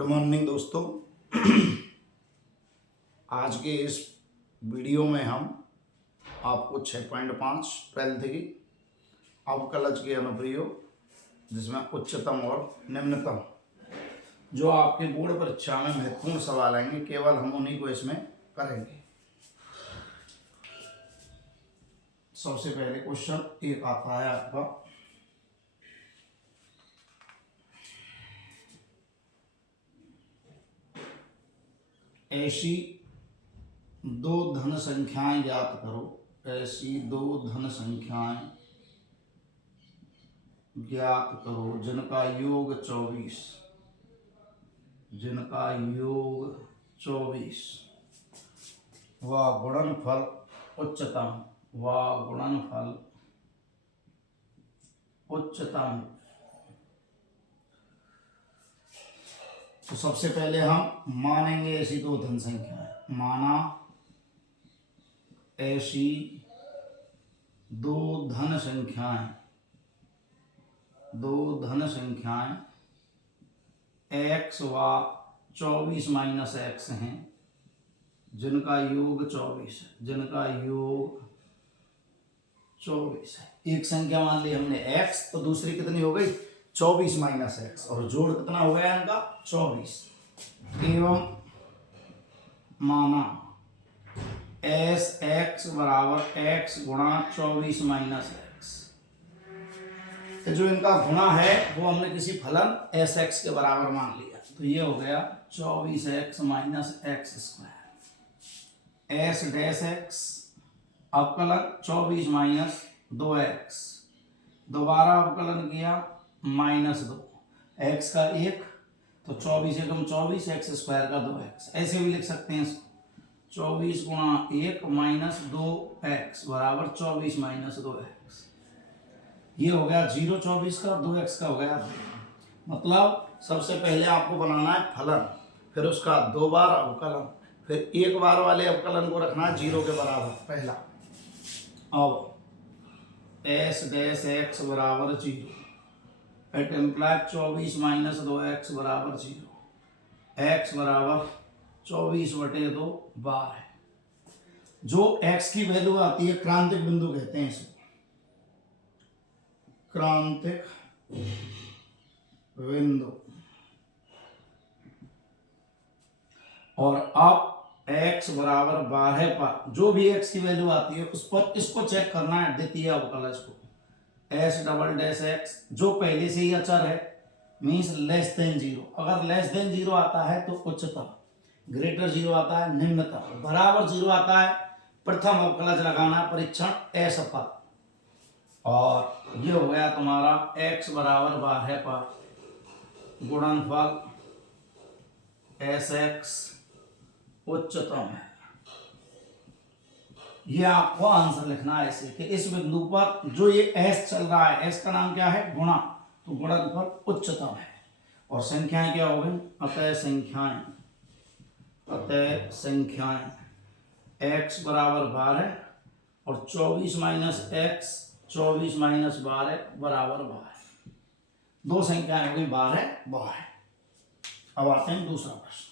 Good morning दोस्तों। आज के इस वीडियो में हम आपको 6.5 ट्वेल्थ की अवकलज के अनुप्रयोग जिसमें उच्चतम और निम्नतम जो आपके बोर्ड परीक्षा में महत्वपूर्ण सवाल आएंगे केवल हम उन्हीं को इसमें करेंगे। सबसे पहले क्वेश्चन एक आता है आपका, ऐसी दो धन संख्याएं ज्ञात करो। ऐसी दो धन संख्याएं ज्ञात करो जिनका योग 24, जिनका योग 24 व गुणनफल उच्चतम, व गुणनफल उच्चतम। तो सबसे पहले हम मानेंगे ऐसी दो धन संख्याएं। माना ऐसी दो धन संख्याएं, दो धन संख्याएं x व 24 माइनस x हैं जिनका योग 24 है, जिनका योग 24 है। एक संख्या मान ली हमने x, तो दूसरी कितनी हो गई 24 माइनस एक्स, और जोड़ कितना हो गया इनका 24। एवं माना एस एक्स बराबर एक्स गुणा 24 माइनस एक्स। जो इनका गुणा है वो हमने किसी फलन एस एक्स के बराबर मान लिया, तो ये हो गया 24 x minus x square. S dash x अवकलन 24 माइनस 2x, दोबारा अवकलन किया -2, x का 1 तो 24 एकम 24, एक्स स्क्वायर का 2x। ऐसे भी लिख सकते हैं इसको, 24 गुणा 1 माइनस 2x बराबर 24 माइनस 2x। ये हो गया 0 24 का, 2x का हो गया 2। मतलब सबसे पहले आपको बनाना है फलन, फिर उसका 2 बार अवकलन, फिर 1 बार वाले अवकलन को रखना है 0 के बराबर पहला। अब एस डैश एक्स बराबर 0, इट इम्प्लाइज 24 माइनस 2x बराबर 0। x बराबर 24/2 बार है। जो x की वैल्यू आती है क्रांतिक बिंदु कहते हैं इसको, क्रांतिक बिंदु। और अब x बराबर 12 पर जो भी x की वैल्यू आती है उस पर इसको चेक करना है द्वितीय अवकलज को। एस डबल डैश एक्स जो पहले से ही अचर है मीन्स लेस देन 0। अगर लेस देन 0 आता है तो उच्चतम, ग्रेटर 0 आता है निम्नतम, बराबर 0 आता है प्रथम अवकलज लगाना परीक्षण एस पर। और ये हो गया तुम्हारा x बराबर 12 पर गुणनफल एस एक्स उच्चतम है। ये आपको आंसर लिखना है ऐसे कि इस बिंदु पर जो ये s चल रहा है, s का नाम क्या है गुणा, तो गुणनफल उच्चतम है। और संख्याएं क्या हो गई, अतः संख्याएं, अतः संख्याएं x बराबर 12 और 24 माइनस एक्स, 24 माइनस 12 बराबर 12। दो संख्याएं हो गई 12 12। अब आते हैं दूसरा प्रश्न।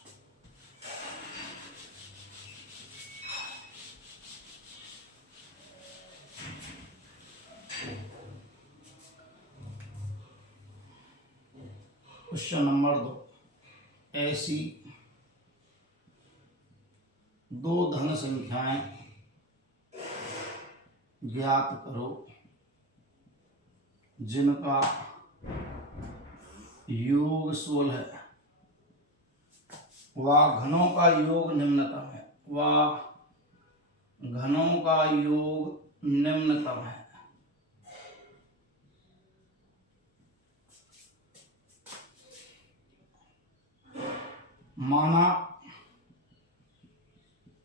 क्वेश्चन नंबर 2, ऐसी दो धन संख्याएं ज्ञात करो जिनका योग 16 व घनों का योग निम्नतम है, व घनों का योग निम्नतम है। माना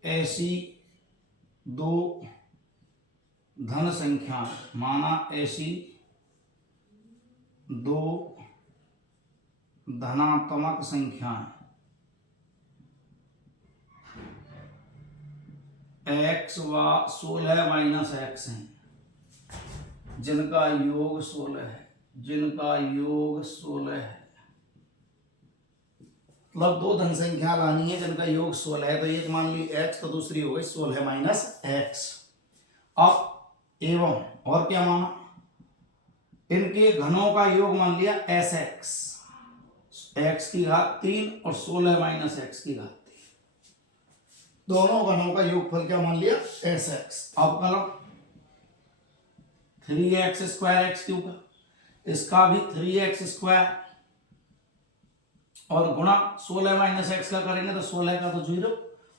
ऐसी दो धन संख्या, माना ऐसी दो धनात्मक संख्याएं x व 16 माइनस x हैं जिनका योग 16 है, जिनका योग 16 है। मतलब दो धन संख्या लानी है जिनका योग 16 है, तो एक मान ली x तो दूसरी हो गई 16 माइनस एक्स। अब एवं और क्या माना, इनके घनों का योग मान लिया एस एक्स, एक्स की घात 3 और 16 माइनस एक्स की घात 3, दोनों घनों का योगफल क्या मान लिया एस एक्स। अब कलम 3x स्क्वायर एक्स क्यूब का, इसका भी 3x स्क्वायर और गुणा 16 माइनस एक्स का करेंगे तो 16 का तो 0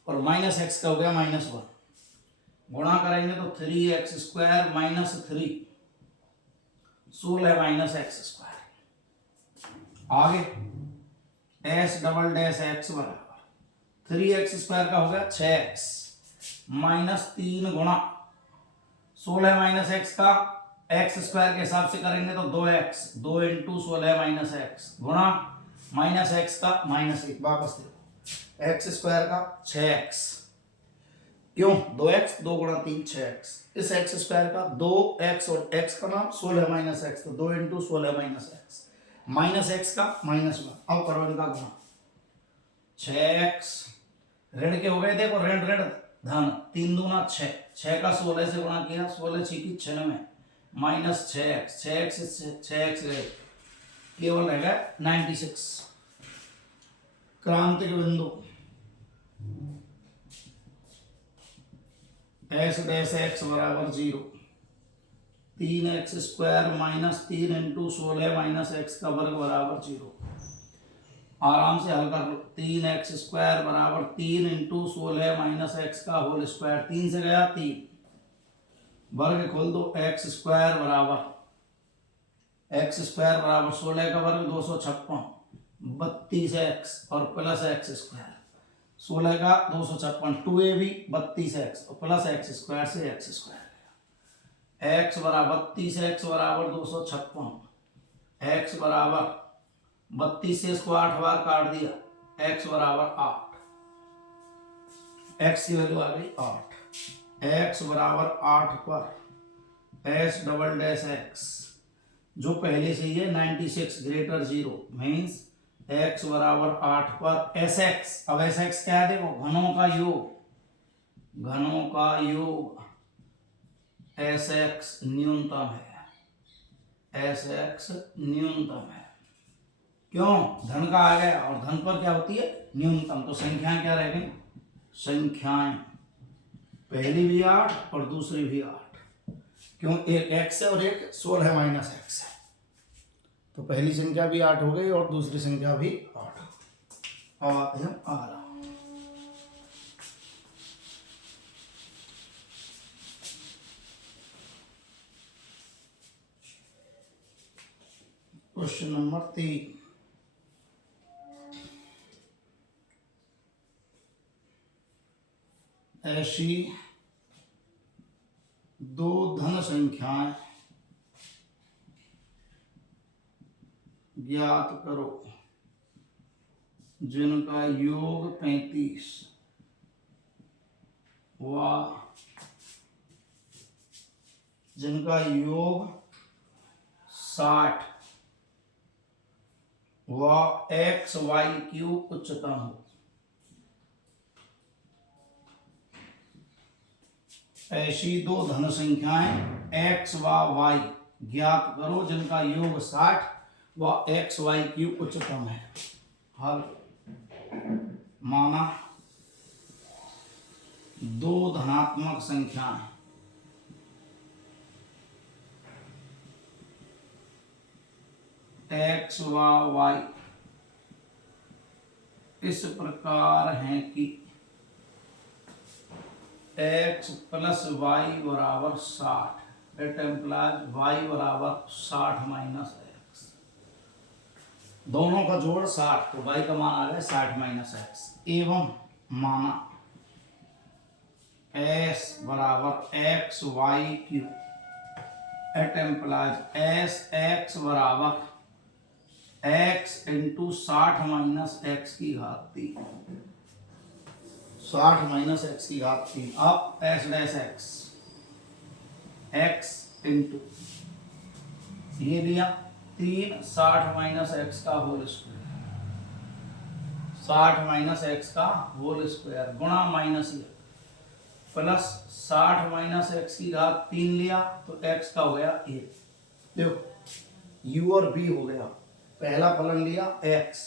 और माइनस एक्स का हो गया -1, गुणा करेंगे तो 3x square minus 3, 16 minus x square. आगे एस डबल डैश एक्स बराबर 3x स्क्वायर का हो गया 6x माइनस 3 गुणा 16 माइनस एक्स का एक्स स्क्वायर के हिसाब से करेंगे तो 2x, 2 इंटू 16 माइनस एक्स गुणा माइनस एक्स का -1, वापस देखो एक्स स्क्वायर का 6x, क्यों 2x 2 गुणा 3 6x, इस एक्स स्क्वायर का 2x और x का नाम 16 माइनस एक्स, तो 2 into 16 minus x, minus x का -1। अब करो इनका गुणा 6x, ऋण के हो गए देखो, ऋण ऋण धन 3 दूना 6, 6 का 16 से गुणा किया, 16 6 96 माइनस 6x, 6x से 6x गए, केवल रहेगा 96। क्रांतिक बिंदु एस डैश एक्स बराबर 0, 3x square minus 3 into 16 minus x का वर्ग बराबर 0। आराम से हल कर लो, 3x स्क्वायर बराबर 3 इंटू 16 माइनस एक्स का होल स्क्वायर, 3 से गया 3, वर्ग खोल दो, एक्स स्क्वायर बराबर 16 का वर्ग 256, 32x और प्लस एक्स स्क्वायर, 16 का 256, 2ab 32x और प्लस एक्स स्क्वायर से एक्स स्क्वायर, x बराबर 32x बराबर 256, x बराबर 32 से इसको 8 बार काट दिया, x बराबर 8, x की वैल्यू आ गई 8, x बराबर 8 पर s डबल डैश x जो पहले से ही है 96 ग्रेटर 0 मीन्स x बराबर 8 पर एस एक्स। अब एस एक्स क्या है देखो, घनों का योग, घनों का योग एस एक्स न्यूनतम है, एस एक्स न्यूनतम है, क्यों धन का आ गया और धन पर क्या होती है न्यूनतम, तो संख्याएं क्या रह गई, संख्याएं पहली भी 8 और दूसरी भी 8, क्यों एक x है और एक 16 माइनस एक्स है, तो पहली संख्या भी 8 हो गई और दूसरी संख्या भी 8। अब आते हैं अगला, क्वेश्चन नंबर 3, ऐसी दो धन संख्याएं ज्ञात करो जिनका योग 35 व जिनका योग 60 व एक्स वाई क्यूब उच्चतम हो। ऐसी दो धन संख्याएं x व y ज्ञात करो जिनका योग 60 व एक्स वाई क्यूब उच्चतम है। हल माना दो धनात्मक संख्याएं x व y इस प्रकार हैं कि x प्लस वाई बराबर 60, इट एम्प्लाइज y बराबर 60 माइनस एक्स, दोनों का जोड़ 60, तो y का मान आ गया 60 माइनस एक्स। एवं माना s बराबर x y cube, it implies s x बराबर x इंटू 60 माइनस एक्स की घात 3, 60 माइनस एक्स की घात 3। अब S dash x x into ये लिया 3 60 माइनस एक्स का होल स्क्वायर, 60 माइनस एक्स का होल स्क्वायर गुणा माइनस ये प्लस 60 माइनस एक्स की घात 3 लिया तो एक्स का हो गया 1। देखो u और v हो गया, पहला फलन लिया x,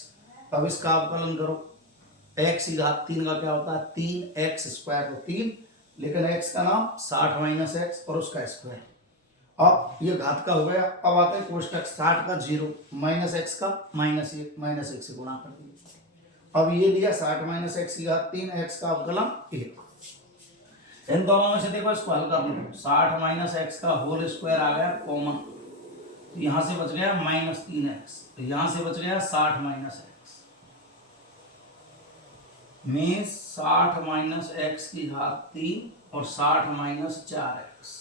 अब इसका अवकलन करो, x की घात 3 का क्या होता है 3x स्क्वायर, तो 3, लेकिन x का नाम 60 माइनस एक्स और उसका स्क्वायर। अब ये घात का हो गया, अब आता है कोष्टक 60 का 0 माइनस एक्स का -1 माइनस 1 से गुणा कर दिया। अब ये लिया 60 माइनस एक्स की घात 3, एक्स का अवकलन 1। इन दोनों में से देखो इसको हल कर लो, 60 माइनस एक्स का होल स्क्वायर आ गया कॉमन, तो यहां से बच गया -3x, तो यहां से बच गया 60 minus x, means 60 minus x की घात 3 और 60 माइनस 4x,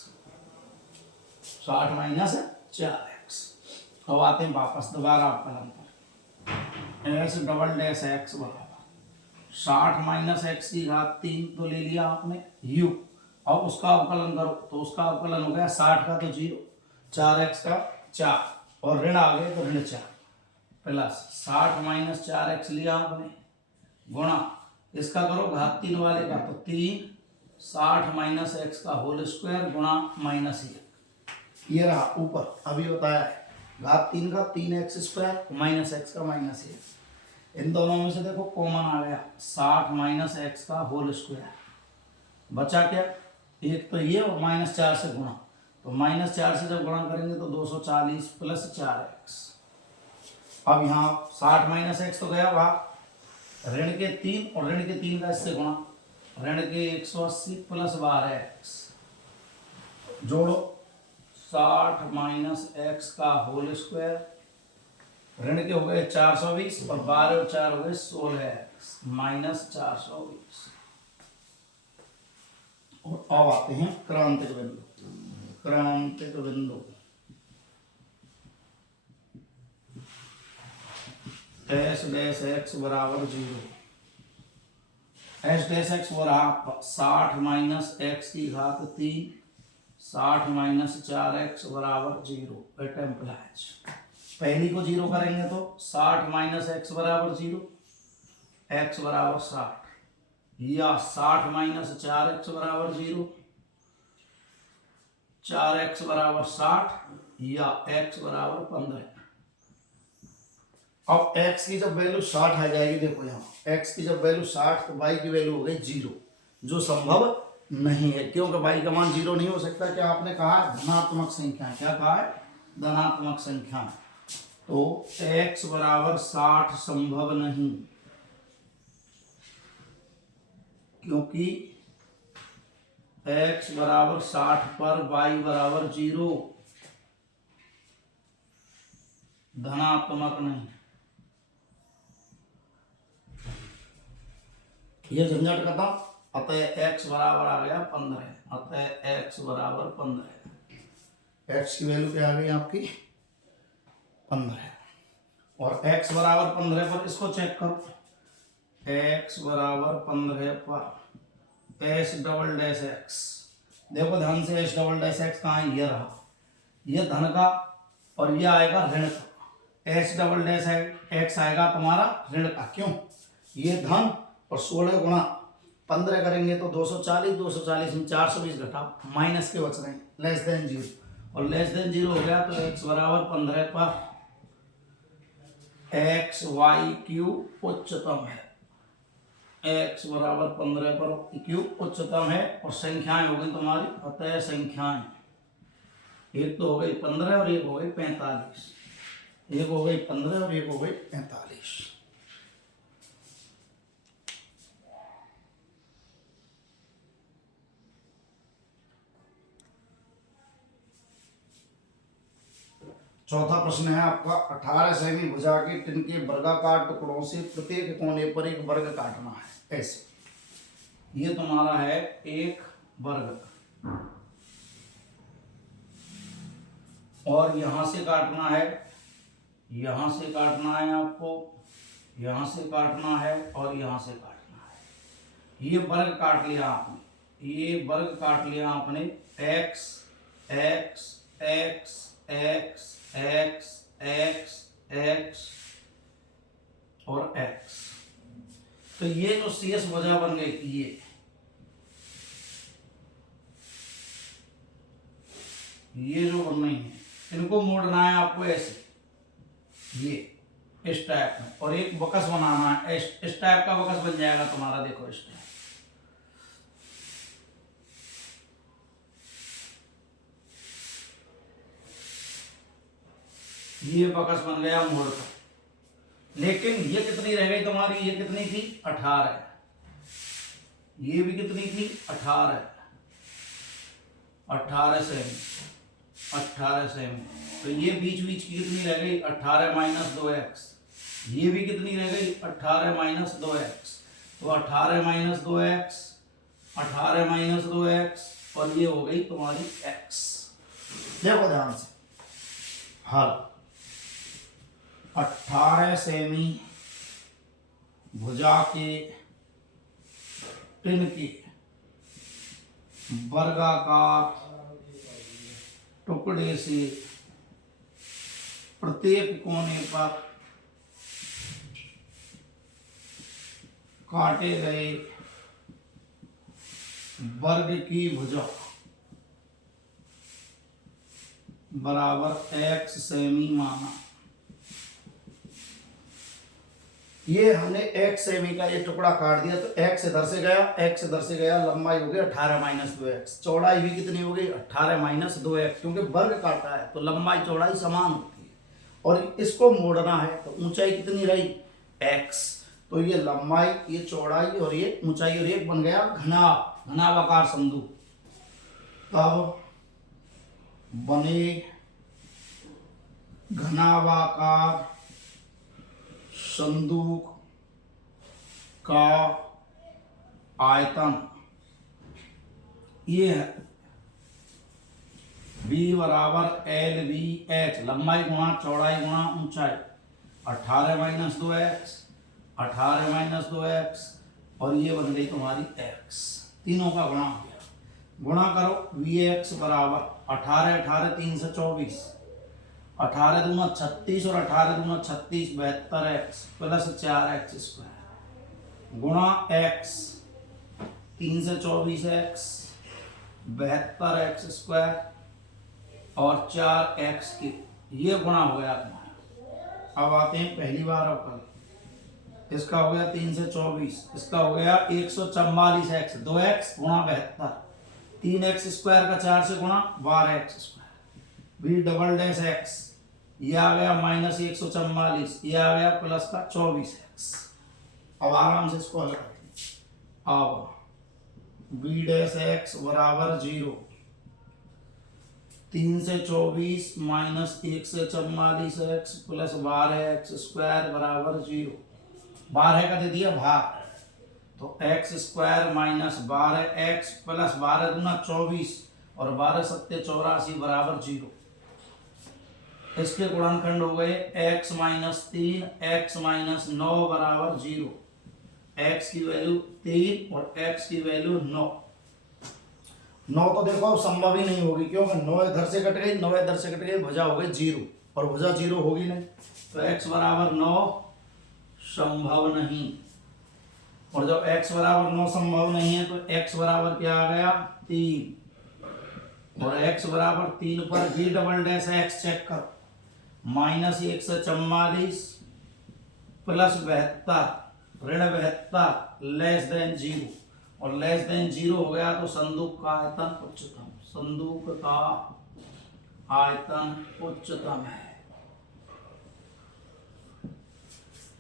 60 माइनस 4x। अब आते हैं वापस दोबारा अवकलन पर, एस डबल डैश एक्स बराबर 60 माइनस एक्स की घात 3 तो ले लिया आपने u, अब उसका अवकलन करो तो उसका अवकलन हो गया 60 का तो 0, 4x का 4 और ऋण आ गए तो ऋण 4 प्लस 60 माइनस 4x लिया आपने गुणा इसका करो घात 3 वाले का तो 3, 60 माइनस एक्स का होल स्क्वायर गुणा -1, ये रहा ऊपर अभी बताया है, घात 3 का 3x स्क्वायर माइनस एक्स का -1। इन दोनों में से देखो कॉमन आ गया 60 माइनस एक्स का होल स्क्वायर, बचा क्या एक तो ये और -4 से गुणा, तो -4 से जब गुणा करेंगे तो 240 प्लस 4x। अब यहाँ 60 माइनस एक्स तो गया वहाँ ऋण के 3 और ऋण के 3 का इससे गुणा, ऋण के 180 प्लस 12x, जोड़ो 60 माइनस एक्स का होल स्क्वायर, ऋण के हो गए 420 और 12 और 4 हो गए 16x माइनस 420। और अब आते हैं क्रांतिक बिंदु, क्रांतिक बिंदु एस डैश एक्स बराबर 0, एस डैश एक्स हो रहा 60 माइनस एक्स की घात 3, 60 माइनस 4x बराबर 0, इट एम्प्लाइज पहली को 0 करेंगे तो 60 माइनस एक्स बराबर 0, x बराबर 60, या 60 माइनस 4x बराबर 0, 4x बराबर 60 या x बराबर 15। अब x की जब वैल्यू 60 आ जाएगी, देखो यहाँ x की जब वैल्यू 60 तो y की वैल्यू हो गई 0, जो संभव नहीं है क्योंकि y का मान 0 नहीं हो सकता। क्या आपने कहा धनात्मक संख्या, क्या कहा है धनात्मक संख्या, तो x बराबर 60 संभव नहीं, क्योंकि x बराबर 60 पर y बराबर 0, धनात्मक नहीं। ये झंझट खत्म, अतः x बराबर आ गया 15, अतः x बराबर 15, x की वैल्यू क्या आ गई आपकी 15, और x बराबर 15 पर इसको चेक करो, x बराबर 15 पर एस डबल डैश एक्स, देखो ध्यान से एस डबल डैश एक्स कहाँ है, ये रहा, ये धन का और ये आएगा ऋण का, एस डबल डैश एक्स आएगा तुम्हारा ऋण का, क्यों ये धन और 16 गुणा 15 करेंगे तो 240, 240 में 420 घटा माइनस के बच रहे हैं, लेस देन 0, और लेस देन 0 हो गया तो x बराबर 15 पर एक्स वाई क्यूब उच्चतम है, x बराबर 15 पर क्यूब उच्चतम है, और संख्याएं हो गई तुम्हारी, अतः संख्याएं एक तो हो गई 15 और एक हो गई 45, एक हो गई 15 और एक हो गई 45। चौथा प्रश्न है आपका, 18 सेमी भुजा के टिन के वर्गाकार टुकड़ों से प्रत्येक कोने पर एक वर्ग काटना है, ऐसे ये तुम्हारा है एक वर्ग, और यहां से काटना है, यहां से काटना है आपको, यहां से काटना है और यहां से काटना है। ये वर्ग काट लिया आपने, ये वर्ग काट लिया आपने, x x x x x x x और x, तो ये जो CS भुजा बन गई, ये जो बन रही है, इनको मोड़ना है आपको ऐसे, ये इस टाइप में, और एक बकस बनाना है, इस टाइप का बकस बन जाएगा तुम्हारा। देखो इस टाइप, ये बकस बन गया मोड़ का। लेकिन ये कितनी रह गई तुम्हारी, ये कितनी थी 18, ये भी कितनी थी 18, 18 सेमी, 18 सेमी। तो ये बीच बीच की कितनी रह गई 18 माइनस 2x, ये भी कितनी रह गई 18 माइनस 2x। तो 18 माइनस 2x, 18 माइनस 2x, और ये हो गई तुम्हारी x। देखो ध्यान से हल, 18 सेमी भुजा के टिन के वर्गाकार टुकड़े से प्रत्येक कोने पर काटे गए वर्ग की भुजा बराबर x सेमी माना। ये हमने x सेमी का ये टुकड़ा काट दिया, तो x इधर से गया, x इधर से गया, लंबाई हो गई 18 माइनस 2x, चौड़ाई भी कितनी हो गई 18 माइनस 2x, क्योंकि वर्ग काटा है तो लंबाई चौड़ाई समान होती है। और इसको मोड़ना है तो ऊंचाई कितनी रही x, तो ये लंबाई, ये चौड़ाई और ये ऊंचाई, और एक बन गया घनाभाकार संदूक। तब बने घनाभाकार संदूक का आयतन ये है V बराबर LVH, लंबाई गुणा चौड़ाई गुणा ऊंचाई, 18 माइनस 2x, 18 माइनस 2x, और ये बन गई तुम्हारी x। तीनों का गुणा हो गया, गुणा करो Vx बराबर 18 18 3 से 24, 18 दूना 36 और 18 दूना 36 72x प्लस 4x स्क्वायर गुणा x, 3 से 24x 72x स्क्वायर और 4x की, ये गुणा हो गया तुम्हारा। अब आते हैं पहली बार अवकल, इसका हो गया 3 से 24, इसका हो गया 144x, 2x गुणा 72, 3x स्क्वायर का 4 से गुणा 12x square, b double dash x, ये आ गया माइनस 144, ये आ गया प्लस का 24x। अब आराम से इसको हल करें। अब b डैश x बराबर 0, 3 से 24 माइनस 1 से 44x प्लस 12x स्क्वायर बराबर 0, 12 का दे दिया भाग, तो x square minus 12x plus 12 दूना 24 और 12 सत्ते 84 बराबर 0। इसके गुणनखंड हो गए x माइनस 3, x माइनस 9 बराबर 0, x की वैल्यू 3 और x की वैल्यू 9। 9 तो देखो अब संभव ही नहीं होगी, क्योंकि 9 इधर से कट गई, 9 इधर से कट गई, भुजा हो गई 0, और भुजा 0 होगी नहीं, तो x बराबर 9 संभव नहीं। और जब x बराबर 9 संभव नहीं है तो x बराबर क्या आ गया 3, और x बराबर 3 पर v double dash x check करो, माइनस 1 से 44 प्लस 72 ऋण 72 लेस देन 0, और लेस देन 0 हो गया तो संदूक का आयतन उच्चतम, संदूक का आयतन उच्चतम है,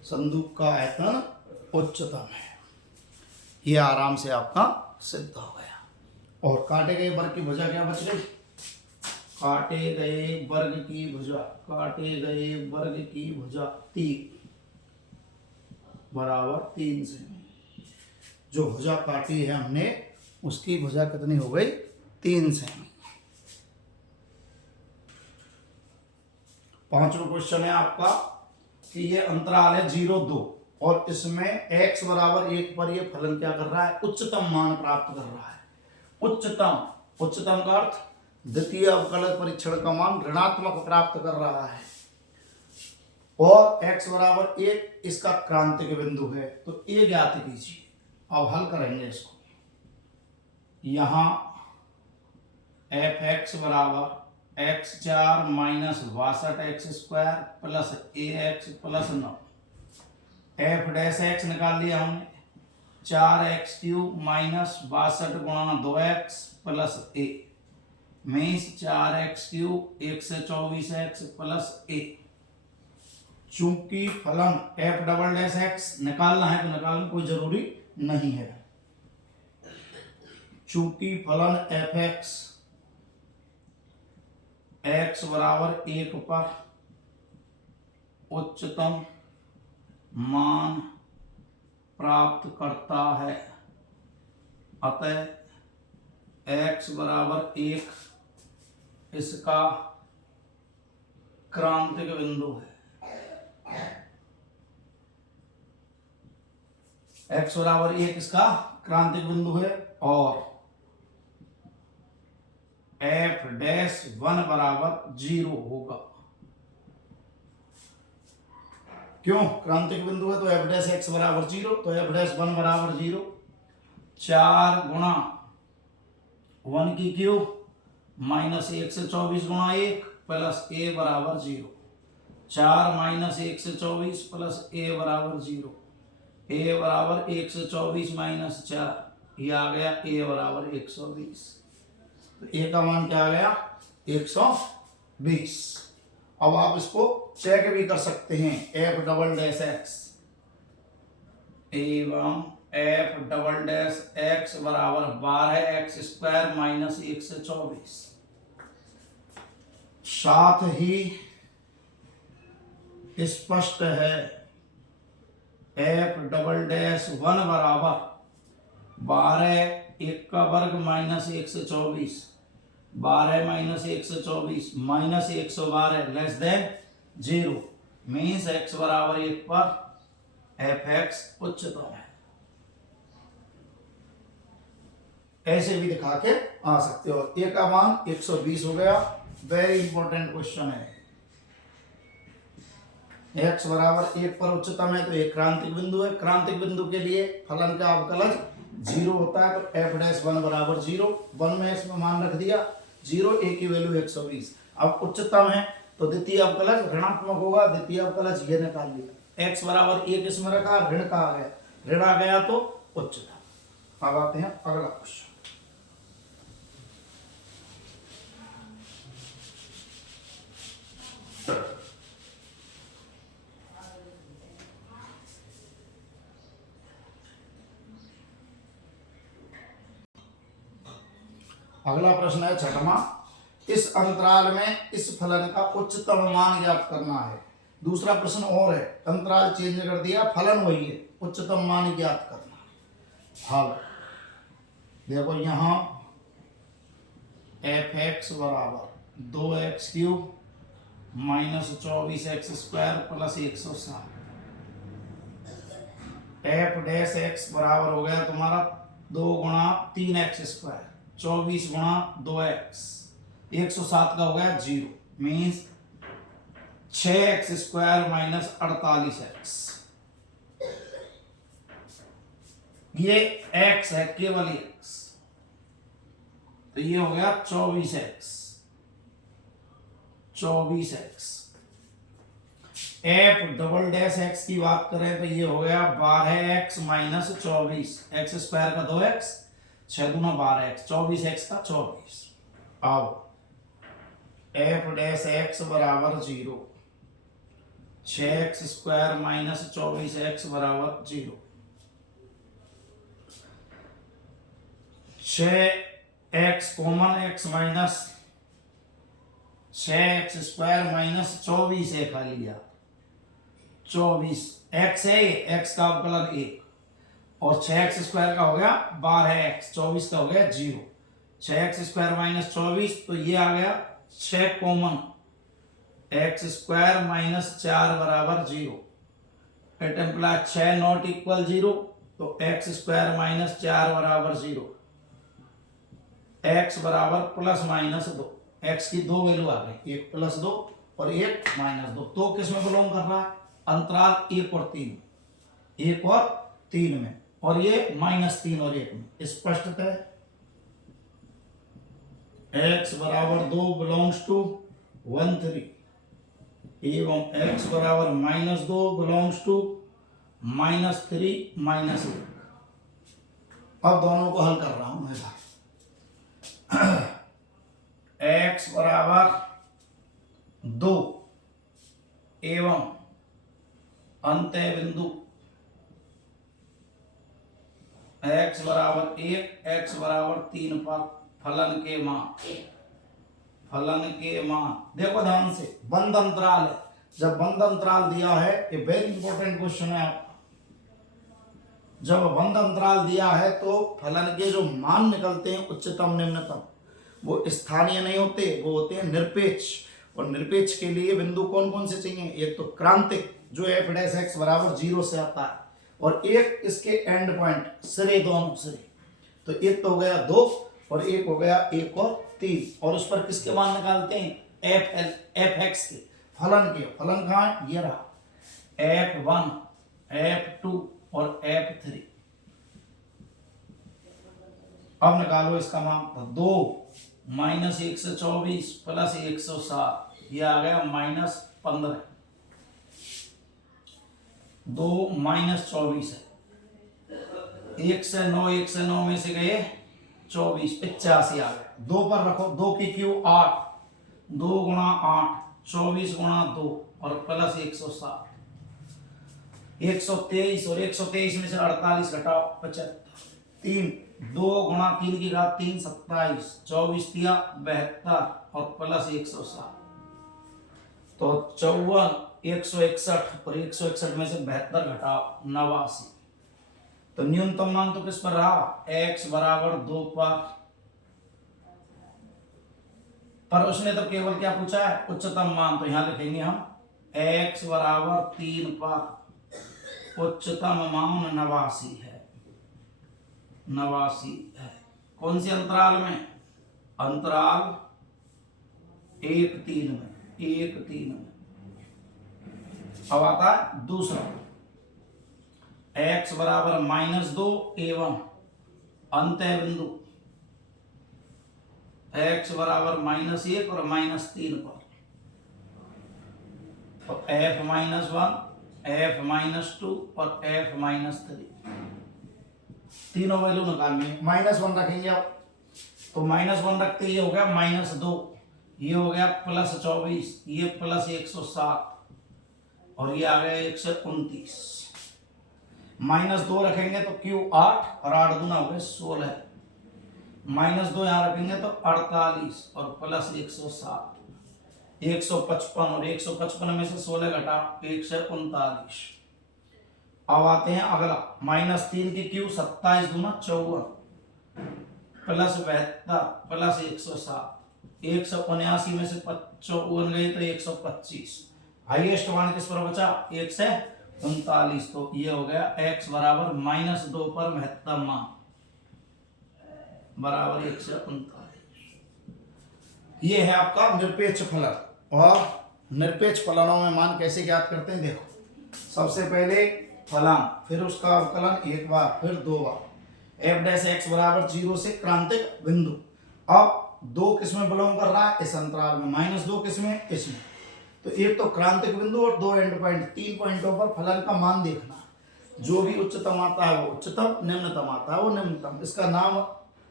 संदूक का आयतन उच्चतम है। ये आराम से आपका सिद्ध हो गया। और काटे गए वर्ग की भुजा क्या बच गई, काटे गए वर्ग की भुजा, काटे गए वर्ग की भुजा 3 बराबर 3 सेमी। जो भुजा काटी है हमने उसकी भुजा कितनी हो गई 3 सेमी। 5वां क्वेश्चन है आपका कि ये अंतराल है 0 2 और इसमें x बराबर 1 पर ये फलन क्या कर रहा है, उच्चतम मान प्राप्त कर रहा है। उच्चतम का अर्थ द्वितीय अवकलज परीक्षण का मान ऋणात्मक प्राप्त कर रहा है। और x बराबर 1 इसका क्रांतिक बिंदु है, तो ये ज्ञात कीजिए। अब हल करेंगे इसको। यहां एफ एक्स बराबर x4 minus 62x² plus ax plus 9, F dash x निकाल लिया हमने, 4x³ माइनस 62 गुणा 2x plus a means 4x³ 124x plus a। चूंकि फलन एफ डबल डैश एक्स निकालना है तो निकालना कोई जरूरी नहीं है। चूंकि फलन एफ एक्स बराबर 1 पर उच्चतम मान प्राप्त करता है, अतः x बराबर 1 इसका क्रांतिक बिंदु है। x बराबर 1 इसका क्रांतिक बिंदु है और f डैश 1 बराबर 0 होगा। क्यों क्रांतिक बिंदु है तो f डैश x बराबर 0, तो f डैश 1 बराबर 0। 4 गुणा 1 की क्यूब माइनस 124 गुणा 1 प्लस a बराबर 0। 4 माइनस 124 प्लस a बराबर 0। a बराबर 124 माइनस 4, ये आ गया a बराबर 120। तो a का मान क्या आ गया 120। अब आप इसको चेक भी कर सकते हैं। एफ डबल डैश एक्स एवं एफ डबल डैश एक्स बराबर 12x² माइनस 124। साथ ही स्पष्ट है एफ डबल डैश 1 बराबर 12 1 का वर्ग minus 124, 12 minus 124 minus 112 less than 0 means x बराबर 1 पर एफ एक्स उच्चतम है। ऐसे भी दिखा के आ सकते हो। a का मान 120 हो गया। वेरी इंपॉर्टेंट क्वेश्चन है। x बराबर 1 पर उच्चतम है तो एक क्रांतिक बिंदु है। क्रांतिक बिंदु के लिए फलन का अवकलज 0 होता है, तो f डैश 1 बराबर 0। 1 में इसमें मान रख दिया 0, a की वैल्यू 120। अब उच्चतम है तो द्वितीय अवकलज ऋणात्मक होगा, द्वितीय अवकलज ये निकाल लिया। x बराबर 1 इसमें रखा, ऋण का आ गया, ऋण आ गया तो उच्चतम। अब आते हैं अगला क्वेश्चन। अगला प्रश्न है छठवां। इस अंतराल में इस फलन का उच्चतम मान ज्ञात करना है। दूसरा प्रश्न और है, अंतराल चेंज कर दिया, फलन वही है, उच्चतम मान ज्ञात करना है। हल देखो यहां एफ एक्स बराबर 2x³ minus 24x² plus 160। F dash x बराबर हो गया तुम्हारा 2 गुणा 3x², 24 गुणा 2x, 107 का हो गया 0 मीन्स 6x² माइनस 48x। ये x है, केवल x, तो ये हो गया 24x। F double dash x की बात करें तो ये हो गया 12x माइनस 24, x² का 2x, 6 दूना 12x, 24x का 24। अब एफ डैश एक्स बराबर 0, 6x² माइनस 24x बराबर 0। 6x common, x minus 6x² minus 24 है, खा लिया 24, x है, x का अवकलन 1 और 6x² का हो गया 12x, 24 का हो गया 0। 6x² माइनस 24 तो ये आ गया 6 कॉमन, x² माइनस 4 बराबर 0। इट इम्प्लाई 6 नॉट इक्वल 0, तो x² माइनस 4 बराबर 0। x बराबर प्लस माइनस 2, x की दो वैल्यू आ गई, 1 प्लस 2 और एक -2। तो किस में बिलोंग कर रहा है? अंतराल 1 और 3, 1 और 3 में, और ये -3 और 1 में। स्पष्टतः x बराबर 2 बिलोंग्स टू 1 3 एवं x बराबर -2 बिलोंग्स टू -3 -1। अब दोनों को हल कर रहा हूं मैं इधर। x बराबर 2 एवं अंत्य बिंदु x बराबर 1, x बराबर 3 पर फलन के मान देखो ध्यान से, बंद अंतराल है। जब बंद अंतराल दिया है, ये वेरी इंपॉर्टेंट क्वेश्चन है आपका। जब बंद अंतराल दिया है तो फलन के जो मान निकलते हैं उच्चतम निम्नतम, वो स्थानीय नहीं होते, वो होते हैं निरपेक्ष। और निरपेक्ष के लिए बिंदु कौन कौन से चाहिए? एक तो क्रांतिक जो f डैश x बराबर 0 से आता है, और एक इसके एंड पॉइंट सिरे, दोनों सिरे। तो एक तो हो गया 2 और एक हो गया 1 और 3, और उस पर किसके मान निकालते हैं? एफ एक्स के फलन के। फलन कहाँ है? ये रहा, f1 f2 और f3। अब निकालो इसका मान। तो 2 -1 से 24 प्लस 107, ये आ गया -15। 2 -24 है, 1 से 9 में से गए 24, 85 आ गए। 2 पर रखो, 2 की क्यू 8, 2 गुणा 8 24 गुणा 2 और प्लस 107, 123, और 123 में से 48 घटाओ 75, 3 2 गुणा 3 की घात 3 27, 24 तिया 72 और प्लस 107। तो 54, 161 और 161 में से 72 घटाओ 89। तो न्यूनतम मान तो किस पर रहा? x बराबर 2 पर उसने तो केवल क्या पूछा है? उच्चतम मान। तो यहां लिखेंगे हम x बराबर 3 पर उच्चतम मान 89 है। 89 है। कौन सी अंतराल में? अंतराल 1 3 में, 1 3 में। अब आता है दूसरा, x बराबर -2 एवं अंत्य बिंदु x बराबर -1 और -3 पर। तो f-1, f-2 और f-3 तीनों वैल्यू निकालनी है। -1 रखेंगे अब, तो -1 रखते ये हो गया -2, ये हो गया +24, ये +107 और ये आ गया 129। -2 रखेंगे तो Q 8 और 8 दूना हो गए 16, -2 यहाँ रखेंगे तो 48 और प्लस 107, 155 और 155 में से 16 घटा 139। अब आते हैं अगला, -3 की Q 27 दूना 54 प्लस 72 प्लस 107, 179 में से 54 गए तो 125। हाईएस्ट मान किस पर बचा? 139। तो ये हो गया x बराबर -2 पर महत्तम मान बराबर 139। ये है आपका निरपेक्ष फलन। और निरपेक्ष फलनों में मान कैसे ज्ञात करते हैं? देखो, सबसे पहले फलन, फिर उसका अवकलन एक बार, फिर 2 बार। f डैश x बराबर 0 से क्रांतिक बिंदु। अब 2 किसमें बिलोंग कर रहा है? इस अंतराल में। -2 किसमें? इसमें। तो एक तो क्रांतिक बिंदु और 2 एंड पॉइंट, 3 पॉइंटों पर फलन का मान देखना। जो भी उच्चतम आता है वो उच्चतम, निम्नतम आता है वो निम्नतम। इसका नाम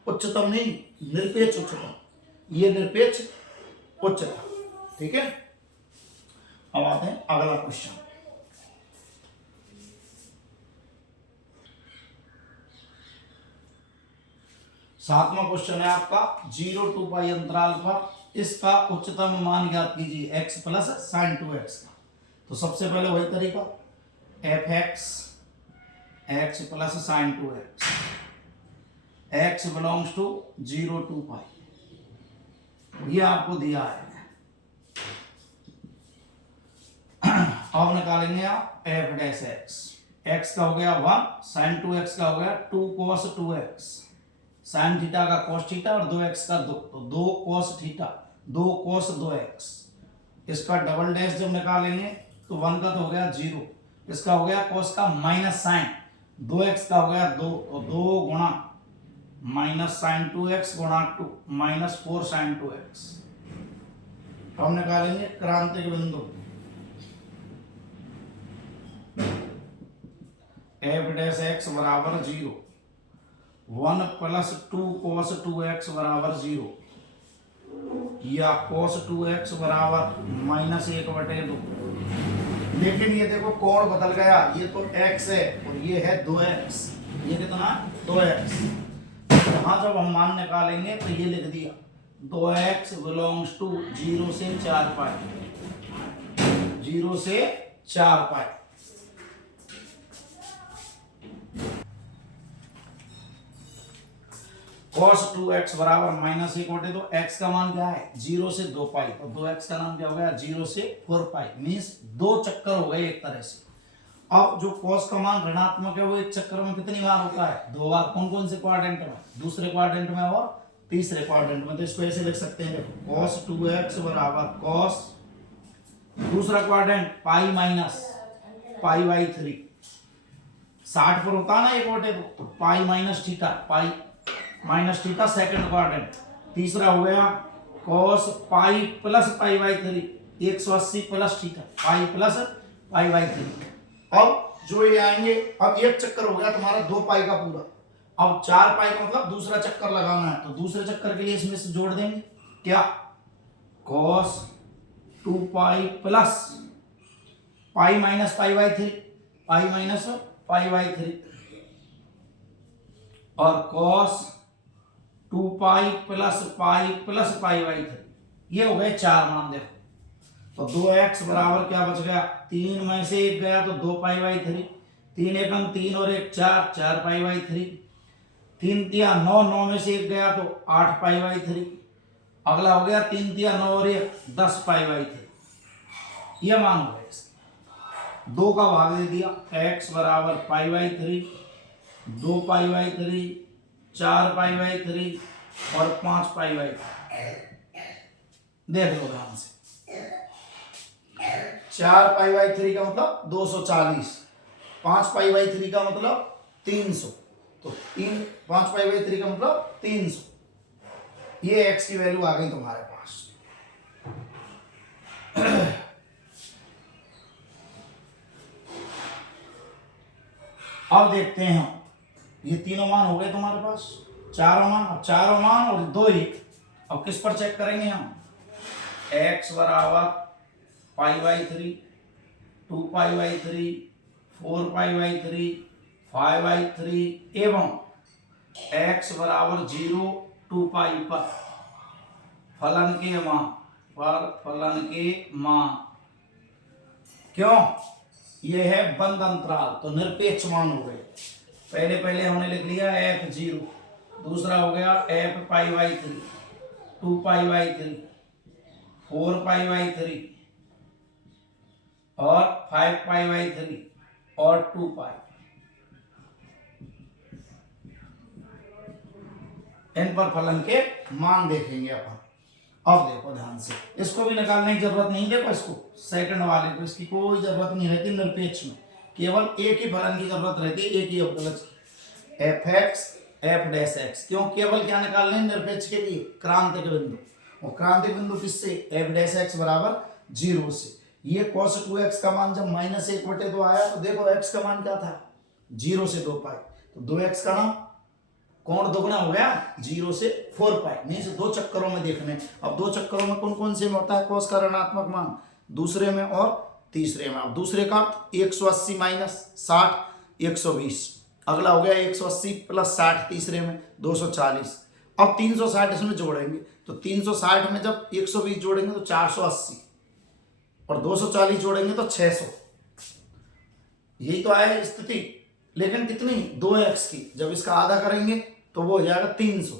उच्चतम नहीं, निरपेक्ष उच्चतम। ये निरपेक्ष उच्चतम। ठीक है। अब आते हैं अगला क्वेश्चन। सातवां क्वेश्चन है आपका, 0 to पाई अंतराल पर इसका उच्चतम मान ज्ञात कीजिए x प्लस sin 2x का। तो सबसे पहले वही तरीका, f(x) x plus sin 2x, x belongs to 0 to pi, ये आपको दिया है। अब निकालेंगे आप f डैश x। x का हो गया 1, sin 2x का हो गया 2 cos 2x, sin थीटा का cos थीटा और 2x का 2, तो 2 cos थीटा, 2 cos 2x इसका डबल डैश जब निकालेंगे तो 1 का तो हो गया 0, इसका हो गया cos का माइनस साइन 2x का हो गया 2, तो 2 गुणा माइनस साइन 2x गुणा 2 माइनस 4 साइन 2x। हम निकालेंगे क्रांतिक बिंदु f डैश x बराबर 0, 1 प्लस 2 cos 2x बराबर 0 या cos 2x बराबर माइनस 1/2। लेकिन ये देखो कोण बदल गया, ये तो x है और ये है 2x, ये कितना 2x। यहाँ जब हम मान निकालेंगे तो ये लिख दिया 2x बिलोंग्स टू 0 से 4 पाई, 0 से 4 पाई। cos 2x बराबर माइनस 1/2, x का मान क्या है 0 से 2 पाई, तो 2x का नाम क्या हो गया 0 से 4 पाई, मीन्स 2 चक्कर हो गए एक तरह से। अब जो cos का मान ऋणात्मक है वो एक चक्कर में कितनी बार होता है 2 बार। कौन कौन से क्वाड्रेंट में, दूसरे क्वाड्रेंट में और तीसरे क्वाड्रेंट में। तो इसको ऐसे लिख सकते हैं देखो cos 2x बराबर cos, दूसरा quadrant pi minus pi by 3, 60 पर होता है ना 1/2, तो pi minus theta, pi minus theta second quadrant. तीसरा हो गया cos pi plus pi by 3, 180 plus theta, pi plus pi by 3। अब जो ये आएंगे, अब एक चक्कर हो गया तुम्हारा 2 पाई का पूरा, अब 4 पाई का मतलब दूसरा चक्कर लगाना है, तो दूसरे चक्कर के लिए इसमें से जोड़ देंगे क्या cos 2 pi plus pi minus pi by 3, pi minus pi by 3 और cos 2 pi plus pi by 3, ये हो गए 4 मान। देखो तो 2x बराबर क्या बच गया, 3 में से 1 गया तो 2 पाई बाई 3, 3 एकम 3 और 1 4, 4 पाई बाई 3, 3 तिया 9, 9 में से 1 गया तो 8 पाई बाई 3, अगला हो गया 3 तिया 9 और 1 10 पाई बाई 3। ये मान हो गया, 2 का भाग दे दिया, x बराबर पाई by 3, 2 pi by 3, 4 pi by 3 और 5 पाई बाई 3। देख लो ध्यान से, 4 पाई बाई 3 का मतलब 240, 5 पाई बाई 3 का मतलब 300, तो 5 पाई बाई 3 का मतलब 300। ये x की वैल्यू आ गई तुम्हारे पास। अब देखते हैं हम, ये तीनों मान हो गए तुम्हारे पास, चारों मान, अब चारों मान और 2 ही। अब किस पर चेक करेंगे हम, x बराबर पाई by 3, 2 pi by 3, 4 pi by 3, 5 by 3 एवं x बराबर 0 2 पाई पर फलन के मान, पर फलन के मान। क्यों, ये है बंद अंतराल, तो निरपेक्ष मान हो गए। पहले हमने लिख लिया f0, दूसरा हो गया f pi by 3, 2 pi by 3, 4 pi by 3 और 5 पाई बाई 3 और 2 पाई। इन पर फलन के मान देखेंगे अपन। अब देखो ध्यान से, इसको भी निकालने की जरूरत नहीं, देखो इसको सेकंड वाले को इसकी कोई जरूरत नहीं रहती निरपेक्ष में, केवल एक ही फलन की जरूरत रहती है, एक ही अवकलज fx f डैश x। क्यों, केवल क्या निकालना है निरपेक्ष के लिए, क्रांतिक बिंदु, और क्रांतिक बिंदु किससे, f डैश x बराबर 0 से। ये cos 2x का मान जब माइनस 1/2 आया तो देखो x का मान क्या था 0 से 2 पाई, तो 2x का नाम कोण दुगना हो गया 0 से 4 पाई, नहीं से 2 चक्करों में देखने। अब 2 चक्करों में कौन कौन से में होता है cos का ऋणात्मक मान, दूसरे में और तीसरे में। अब दूसरे का 180 माइनस 60 120, अगला हो गया 180 प्लस 60 तीसरे में 240। अब 360 इसमें जोड़ेंगे, तो 360 में जब 120 जोड़ेंगे तो 480 और 240 जोड़ेंगे तो 600। यही तो आया स्थिति, लेकिन कितनी 2x की, जब इसका आधा करेंगे तो वो हो जाएगा 300,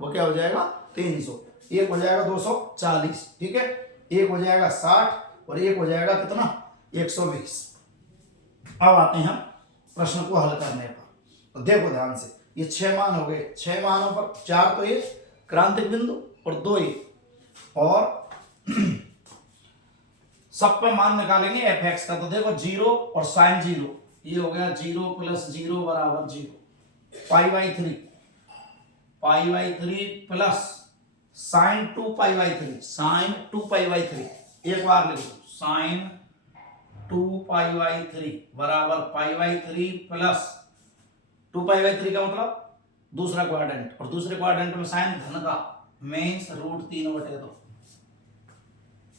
वो क्या हो जाएगा 300, एक हो जाएगा 240, ठीक है, एक हो जाएगा 60 और एक हो जाएगा कितना 120। अब आते हैं हम प्रश्न को हल करने पर, तो देखो ध्यान से, ये 6 मान हो गए, 6 मानों पर 4 तो ये क्रांतिक बिंदु और 2 ये, और सब पे मान निकालेंगे एफ एक्स का। तो देखो 0 और साइन 0, ये हो गया 0 प्लस 0 बराबर 0, pi by 3 plus sine 2 pi by 3, sine 2 pi by 3, एक बार लिख दो साइन 2 पाई बाई 3 बराबर पाई बाई 3 प्लस 2 पाई बाई 3 का मतलब दूसरा क्वाड्रेंट, और दूसरे क्वाड्रेंट में साइन धन का मीन्स √3/2,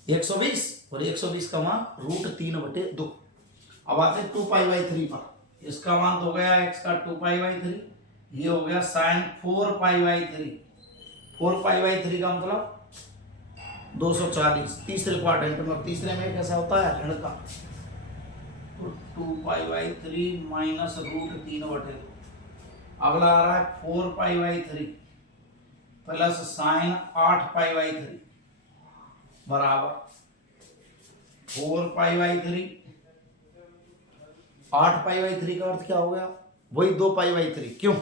120 और 120 का मान √3/2। अब आते हैं 2 पाई बाई 3 पर, इसका मान तो हो गया x का 2 पाई बाई 3, ये हो गया sine 4 pi by 3, 4 pi by 3 का मतलब 240, तीसरे क्वाड्रेंट में। तीसरे में कैसा होता है ऋण का, 2 पाई बाई 3 माइनस √3/2। अगला आ रहा है 4 pi by 3 plus sign 8 pi by 3 बराबर 4 पाई बाई 3, 8 पाई बाई 3 का अर्थ क्या हो गया, वही 2 पाई बाई 3। क्यों,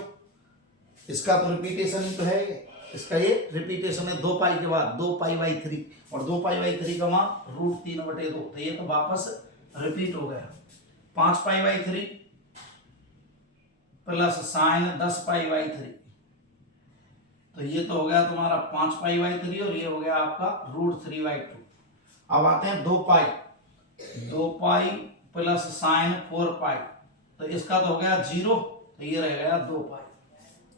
इसका तो रिपीटेशन ही तो है ये, इसका ये रिपीटेशन है 2 पाई के बाद 2 पाई बाई 3, और 2 पाई बाई 3 का मान √3/2, तो ये तो वापस रिपीट हो गया। 5 पाई by 3 plus sign 10 pi by 3, तो ये तो हो गया तुम्हारा 5 पाई बाई 3, और ये हो गया आपका √3/2। अब आते हैं 2 पाई प्लस साइन 4 पाई, तो इसका तो हो गया 0, तो ये रह गया 2 पाई,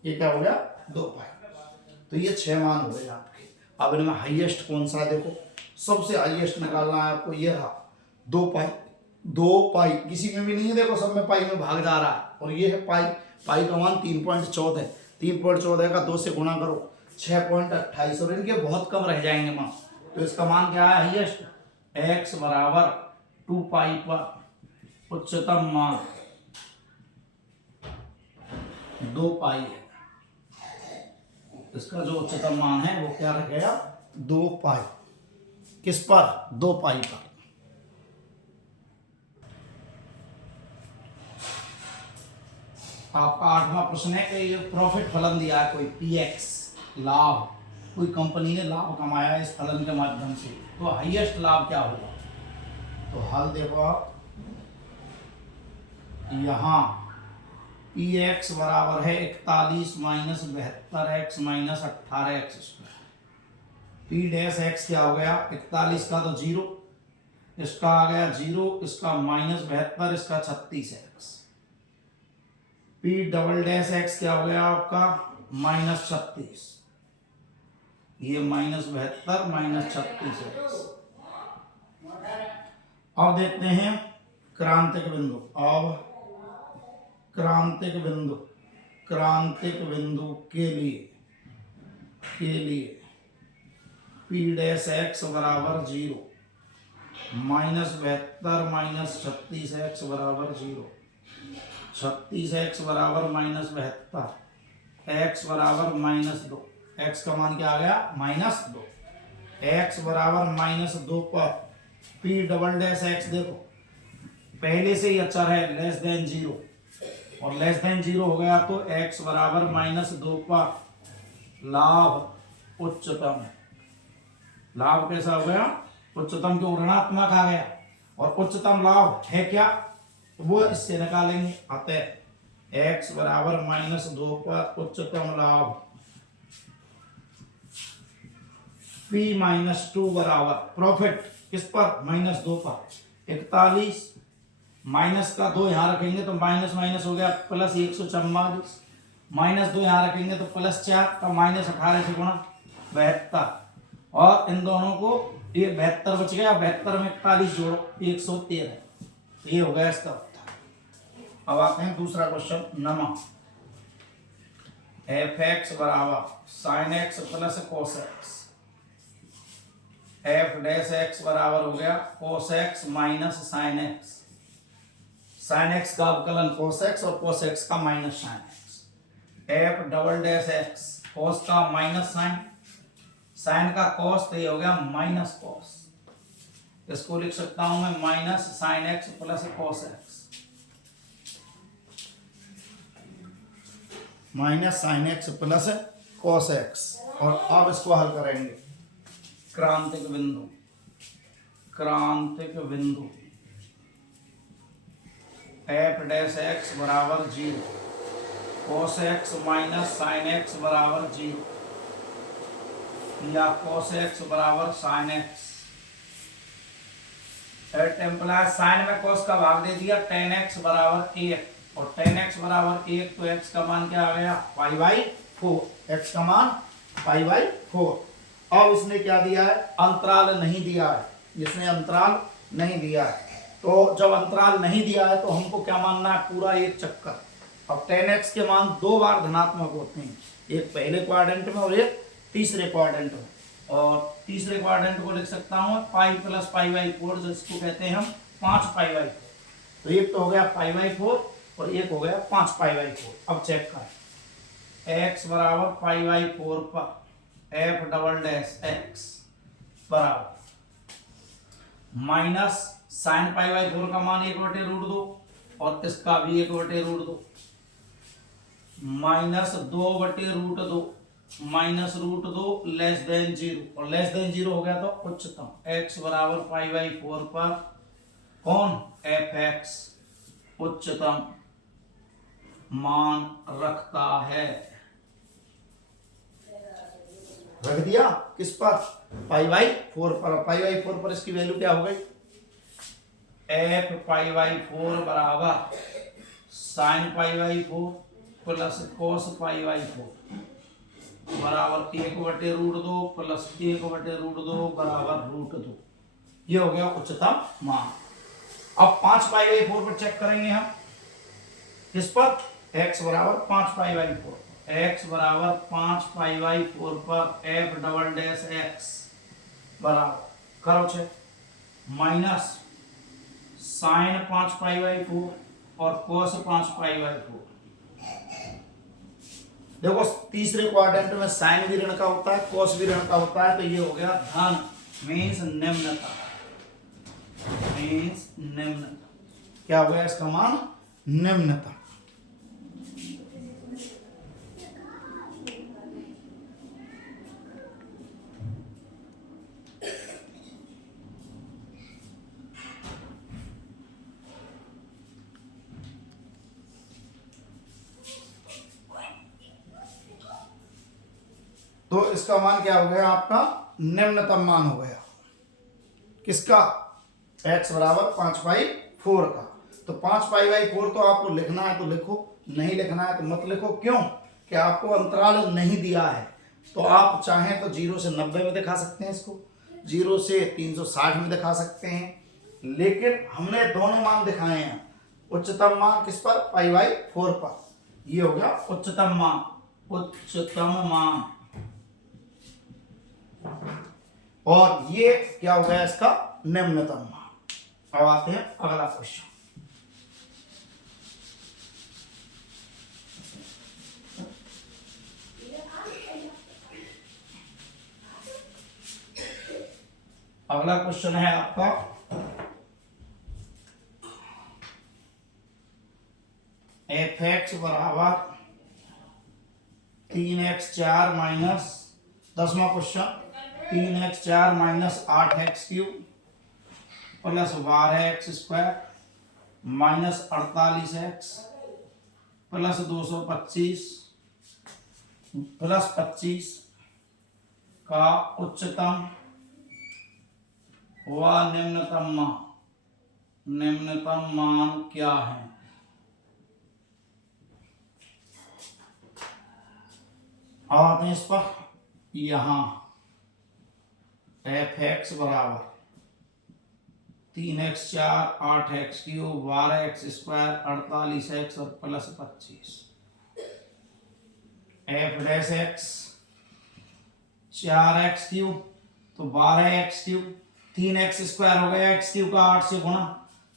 ये क्या हो गया 2 पाई। तो ये 6 मान हो गए आपके। अब इनमें हाईएस्ट कौन सा है, देखो सबसे हाईएस्ट निकालना है आपको, ये रहा 2 पाई। 2 पाई किसी में भी नहीं है, देखो सब में पाई में भाग जा रहा है, और ये है पाई, पाई का मान 3.14, 3.14 का 2 से गुणा करो 6.28, और इनके बहुत कम रह जाएंगे मान। तो इसका मान क्या है हाईएस्ट, x बराबर 2 पाई पर उच्चतम मान 2 पाई है। इसका जो उच्चतम मान है वो क्या रह गया 2 पाई, किस पर 2 पाई पर। आपका 8वां प्रश्न है कि ये प्रॉफिट फलन दिया है कोई px, लाभ, कोई कंपनी ने लाभ कमाया है इस फलन के माध्यम से, तो हाईएस्ट लाभ क्या होगा। तो हल देखो आप, यहाँ px बराबर है 41 minus 72x minus 18x square, p dash x क्या हो गया 41 का तो 0, इसका आ गया 0, इसका माइनस 72, इसका 36x, p double dash x क्या हो गया आपका माइनस 36, ये माइनस 72 माइनस 36x। अब देखते हैं क्रांतिक बिंदु, अब क्रांतिक बिंदु के लिए p डैश x बराबर 0, माइनस 72 माइनस 36x बराबर 0, 36x बराबर माइनस 72, x बराबर -2, x का मान क्या आ गया -2, x बराबर -2 पर p डबल डैश x, देखो पहले से ही अचर है लेस देन 0, और लेस देन 0 हो गया तो x बराबर -2 पर लाभ उच्चतम, लाभ कैसा हो गया उच्चतम, क्यों ऋणात्मक आ गया, और उच्चतम लाभ है क्या वो इससे निकालेंगे। अतः x बराबर -2 पर उच्चतम लाभ p-2 बराबर प्रॉफिट किस पर -2 पर 41, माइनस का 2 यहाँ रखेंगे तो माइनस माइनस हो गया प्लस 144, -2 यहाँ रखेंगे तो +4 का -18 से गुणा 72, और इन दोनों को ये 72 बच गया, 72 में 41 जोड़ो 113, तो ये हो गया इसका उत्तर। अब आते हैं दूसरा क्वेश्चन नमा, f(x) बराबर sin x plus cos x, f dash x बराबर हो गया cos x minus sin x, sin x का अवकलन cos x और cos x का minus sin x, f double dash x cos का माइनस sin, sin का cos, तो ये हो गया माइनस cos, इसको लिख सकता हूं मैं minus sin x plus cos x, minus sin x plus cos x। और अब इसको हल करेंगे क्रांतिक बिंदु, क्रांतिक बिंदु एफ डैश एक्स बराबर 0, cos x minus sine x बराबर 0 या cos x बराबर sine x. It implies sine में cos का भाग दे दिया, tan x बराबर 1 और tan x बराबर 1 तो x का मान क्या आ गया π/4, x का मान π/4। अब इसने क्या दिया है, अंतराल नहीं दिया है, इसने अंतराल नहीं दिया है। तो जब अंतराल नहीं दिया है तो हमको क्या मानना है, पूरा एक चक्कर। अब tan x के मान 2 बार धनात्मक होते हैं, एक पहले क्वाड्रेंट में और एक तीसरे क्वाड्रेंट में। और तीसरे क्वाड्रेंट को लिख सकता हूँ पाई प्लस π/4, जिसको कहते हैं हम 5π/4। तो एक तो हो गया π/4 और एक हो गया 5π/4। अब चेक करें, x बराबर π/4 पर f डबल डैश x बराबर माइनस साइन π/4 का मान 1/√2 और इसका भी 1/√2 माइनस 2/√2 माइनस √2 लेस देन 0 और लेस देन 0 हो गया तो उच्चतम। x बराबर π/4 पर कौन fx उच्चतम मान रखता है। रख दिया किस पर, π/4 पर। π/4 पर इसकी वैल्यू क्या हो गई, f π/4 बराबर साइन π/4 प्लस cos π/4 बराबर 1/√2 प्लस 1/√2 बराबर √2। ये हो गया उच्चतम मान। अब 5π/4 पर चेक करेंगे हम, किस पर, x बराबर 5π/4, x बराबर 5π/4 पर f डबल डैश x बराबर करो चेक माइनस साइन 5π/4 और cos 5π/4। देखो तीसरे क्वाड्रेंट में साइन भी ऋण का होता है, cos भी ऋण का होता है, तो ये हो गया धन, मीन्स निम्नतम। मीन्स निम्नतम क्या हो गया, इसका मान निम्नतम। तो इसका मान क्या हो गया, आपका निम्नतम मान हो गया। किसका, x बराबर 5/4 का। तो 5π/4 तो आपको लिखना है तो लिखो, नहीं लिखना है तो मत लिखो। क्यों, कि आपको अंतराल नहीं दिया है। तो आप चाहें तो 0 से 90 में दिखा सकते हैं, इसको 0 से 360 में दिखा सकते हैं, लेकिन हमने दोनों मान दिखाए हैं। उच्चतम मान किस पर, π/4 पर। ये हो गया उच्चतम मान, उच्चतम मान। और ये क्या हो गया, इसका निम्नतम मान। अब आते हैं अगला क्वेश्चन। अगला क्वेश्चन है आपका f(x) बराबर 3x4 माइनस 10वां question 3x4 minus 8x³ plus 12x² minus 48x plus 225 plus 25 का उच्चतम व निम्नतम मान क्या है। आते हैं इस पर, यहां f(x) बराबर 3x4 8x³ 12x² 48x और प्लस 25 f'(x) 4x³ तो 12x³ 3x² हो गया, x³ का 8 से गुणा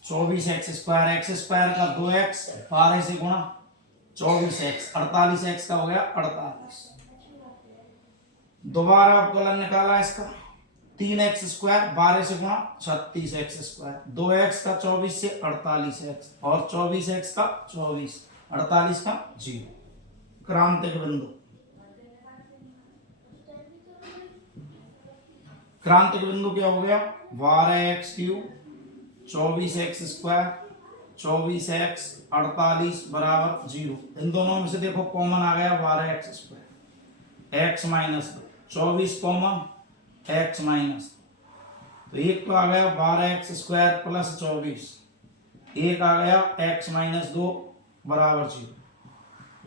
24x², x² का 2x 12 से गुणा 24x 48x का हो गया 48। दोबारा अवकलन निकाला इसका 3x² 12 से गुणा 36x², 2x का 24 से 48x और 24x का 24, 48 का 0। क्रांतिक बिंदु क्रांतिक बिंदु क्या हो गया 12x³ 24x², 24x 48 बराबर 0। इन दोनों में से देखो कॉमन आ गया 12x², x minus 24 common, x minus, तो एक तो आ गया 12x² प्लस 24, एक आ गया x माइनस 2 बराबर 0।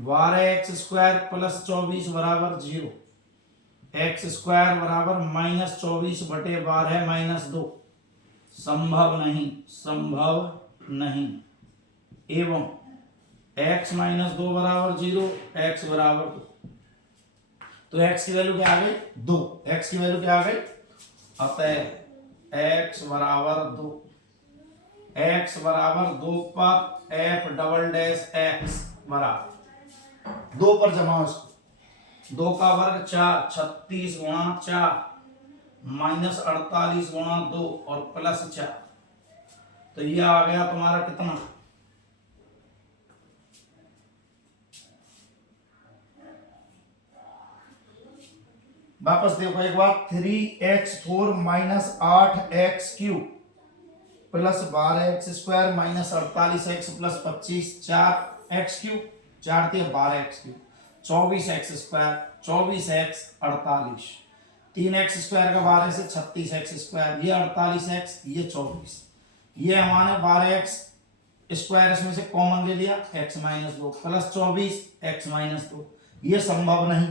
12x² प्लस 24 बराबर 0, x² बराबर माइनस 24 बटे 12 माइनस 2, संभव नहीं, संभव नहीं। एवं x माइनस 2 बराबर 0, x बराबर 2, तो x की वैल्यू क्या आ गई 2, x की वैल्यू क्या आ गई, अतः x बराबर 2, x बराबर 2 पर f डबल डैश x बराबर 2 पर जमाओ इसको, 2 का वर्ग 4, 36 गुणा 4 माइनस 48 गुणा 2 और प्लस 4, तो ये आ गया तुम्हारा कितना, वापस देखो एक बार, 3x4 minus 8x³ plus 12x² minus 48x plus 25 4x³ 4 × 12x³, 24x², 24x 48, 3x² का 12 से 36x², ये 48x, ये 24, ये हमारे 12x² इसमें से कॉमन ले लिया x minus 2 plus 24 x minus 2, ये संभव नहीं,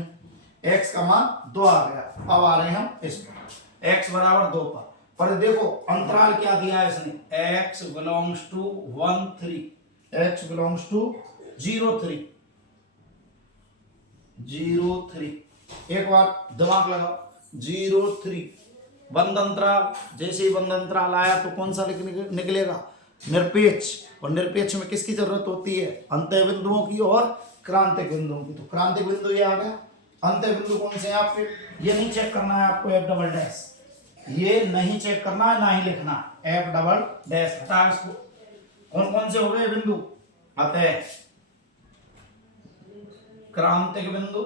x का मान 2 आ गया। अब आ रहे हैं हम इस पर, x बराबर 2 पर देखो अंतराल क्या दिया है इसने, x belongs to 1 3, x belongs to 0 3 0 3, एक बार दिमाग लगाओ 0 3 बंद अंतराल, जैसे ही बंद अंतराल आया तो कौन सा निकलेगा, निरपेक्ष, और निरपेक्ष में किसकी जरूरत होती है, अंत्य बिंदुओं की और क्रांतिक बिंदुओं की, तो क्रांतिक बिंदु ये आ गया। अंत्य बिंदु कौन से हैं आपके, ये नहीं चेक करना है आपको f डबल डैश, ये नहीं चेक करना है, ना ही लिखना f डबल डैश, हटा इसको। कौन कौन से हो गए बिंदु, अतः क्रांतिक बिंदु,